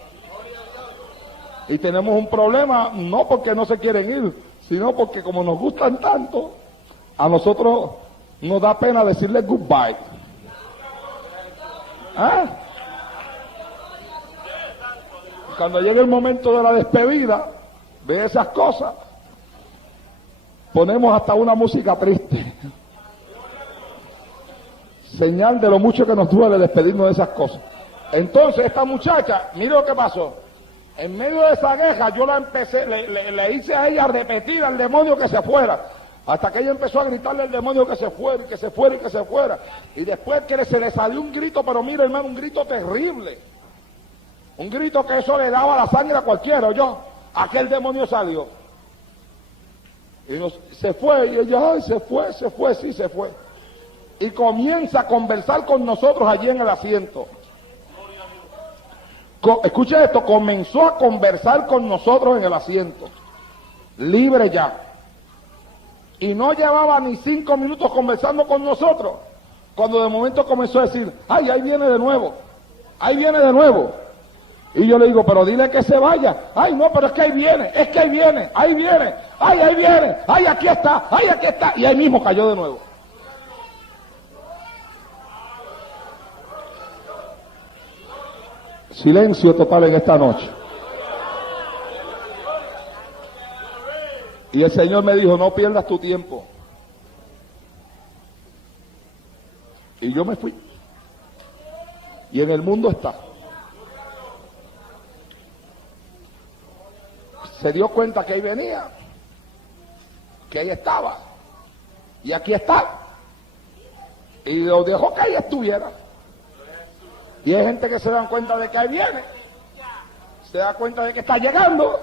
y tenemos un problema, no porque no se quieren ir, sino porque como nos gustan tanto, a nosotros nos da pena decirle goodbye. ¿Ah? Cuando llega el momento de la despedida, ve esas cosas, ponemos hasta una música triste. Señal de lo mucho que nos duele despedirnos de esas cosas. Entonces esta muchacha, mire lo que pasó. En medio de esa queja yo la empecé, le hice a ella repetir al demonio que se fuera. Hasta que ella empezó a gritarle al demonio que se fuera, y que se fuera, y que se fuera. Y después que se le salió un grito, pero mira, hermano, un grito terrible. Un grito que eso le daba la sangre a cualquiera, ¿oyó? Aquel demonio salió. Y se fue, y ella, ay, se fue, sí, se fue. Y comienza a conversar con nosotros allí en el asiento. Escuche esto, comenzó a conversar con nosotros en el asiento. Libre ya. Y no llevaba ni 5 minutos conversando con nosotros, cuando de momento comenzó a decir, ay, ahí viene de nuevo, ahí viene de nuevo. Y yo le digo, pero dile que se vaya. Ay, no, pero es que ahí viene, es que ahí viene, ahí viene, ay, ahí viene, ay, aquí está, ay, aquí está. Y ahí mismo cayó de nuevo. Silencio total en esta noche. Y el Señor me dijo, no pierdas tu tiempo. Y yo me fui. Y en el mundo está. Se dio cuenta que ahí venía, que ahí estaba, y aquí está. Y lo dejó que ahí estuviera. Y hay gente que se da cuenta de que ahí viene, se da cuenta de que está llegando,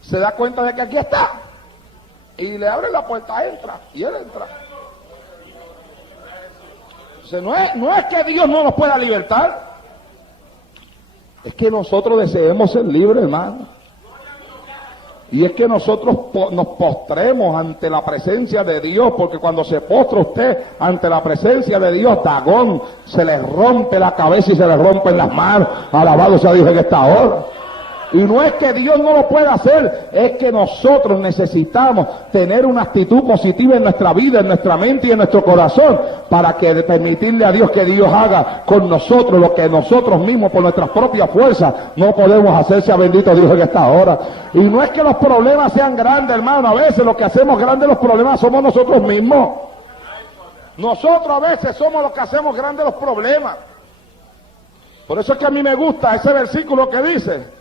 se da cuenta de que aquí está. Y le abre la puerta, entra, y él entra. Entonces, no es que Dios no nos pueda libertar, es que nosotros deseemos ser libres, hermano. Y es que nosotros nos postremos ante la presencia de Dios, porque cuando se postra usted ante la presencia de Dios, Dagón, se le rompe la cabeza y se le rompen las manos. Alabado sea Dios en esta hora. Y no es que Dios no lo pueda hacer, es que nosotros necesitamos tener una actitud positiva en nuestra vida, en nuestra mente y en nuestro corazón, para que permitirle a Dios que Dios haga con nosotros lo que nosotros mismos por nuestras propias fuerzas no podemos hacer. Sea bendito Dios en esta hora. Y no es que los problemas sean grandes, hermano, a veces lo que hacemos grandes los problemas somos nosotros mismos. Nosotros a veces somos los que hacemos grandes los problemas. Por eso es que a mí me gusta ese versículo que dice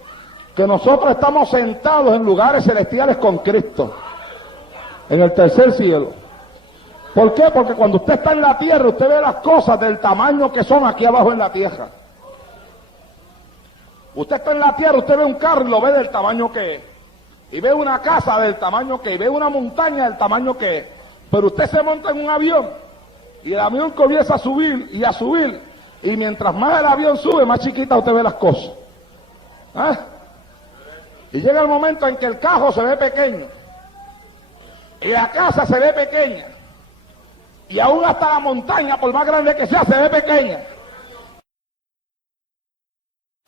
que nosotros estamos sentados en lugares celestiales con Cristo, en el tercer cielo. ¿Por qué? Porque cuando usted está en la tierra, usted ve las cosas del tamaño que son aquí abajo en la tierra. Usted está en la tierra, usted ve un carro y lo ve del tamaño que es. Y ve una casa del tamaño que es, y ve una montaña del tamaño que es. Pero usted se monta en un avión, y el avión comienza a subir, y a subir, y mientras más el avión sube, más chiquita usted ve las cosas. ¿Ah? Y llega el momento en que el carro se ve pequeño, y la casa se ve pequeña, y aún hasta la montaña, por más grande que sea, se ve pequeña.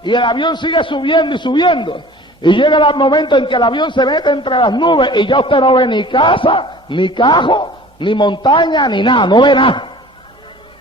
Y el avión sigue subiendo y subiendo, y llega el momento en que el avión se mete entre las nubes, y ya usted no ve ni casa, ni carro, ni montaña, ni nada, no ve nada.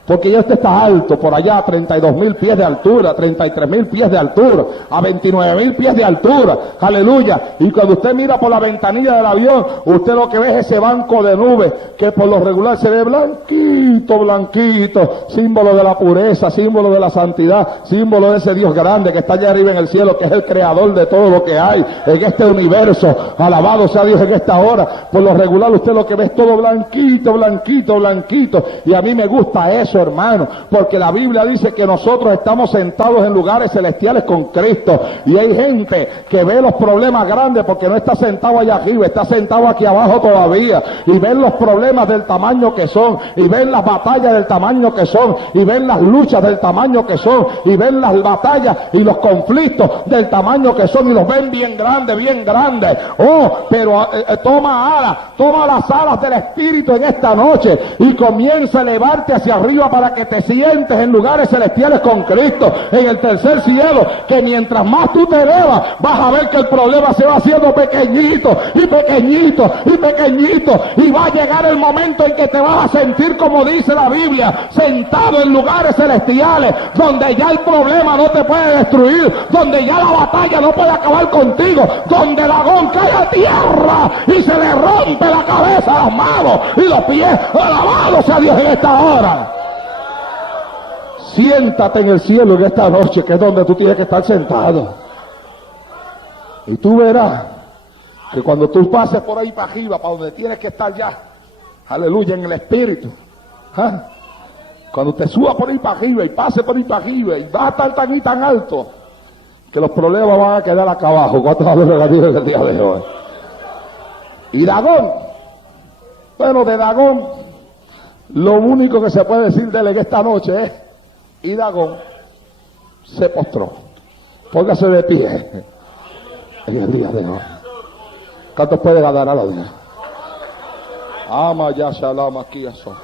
Porque ya usted está alto, por allá a 32.000 pies de altura, 33.000 pies de altura, a 29.000 pies de altura, aleluya. Y cuando usted mira por la ventanilla del avión, usted lo que ve es ese banco de nubes, que por lo regular se ve blanquito, blanquito, símbolo de la pureza, símbolo de la santidad, símbolo de ese Dios grande que está allá arriba en el cielo, que es el creador de todo lo que hay en este universo. Alabado sea Dios en esta hora. Por lo regular usted lo que ve es todo blanquito, blanquito, blanquito. Y a mí me gusta eso, hermano, porque la Biblia dice que nosotros estamos sentados en lugares celestiales con Cristo, y hay gente que ve los problemas grandes porque no está sentado allá arriba, está sentado aquí abajo todavía, y ven los problemas del tamaño que son, y ven las batallas del tamaño que son, y ven las luchas del tamaño que son, y ven las batallas y los conflictos del tamaño que son, y los ven bien grandes, bien grandes. Oh, pero toma alas, toma las alas del Espíritu en esta noche y comienza a elevarte hacia arriba para que te sientes en lugares celestiales con Cristo, en el tercer cielo, que mientras más tú te elevas, vas a ver que el problema se va haciendo pequeñito, y pequeñito, y pequeñito, y va a llegar el momento en que te vas a sentir, como dice la Biblia, sentado en lugares celestiales, donde ya el problema no te puede destruir, donde ya la batalla no puede acabar contigo, donde el Dagón cae a tierra, y se le rompe la cabeza, las manos y los pies. Alabado sea Dios en esta hora. Siéntate en el cielo en esta noche, que es donde tú tienes que estar sentado. Y tú verás que cuando tú pases por ahí para arriba, para donde tienes que estar ya, Aleluya, en el espíritu. ¿Ah? Cuando usted suba por ahí para arriba y pase por ahí para arriba y va a estar tan y tan alto que los problemas van a quedar acá abajo. ¿Cuántos hablan negativos el día de hoy? Y Dagón, bueno, de Dagón, lo único que se puede decir de él en esta noche es, y Dagón se postró. Póngase de pie en el día de hoy. ¿Cuántos pueden ganar a la vida? Ama ya shalom aquí eso.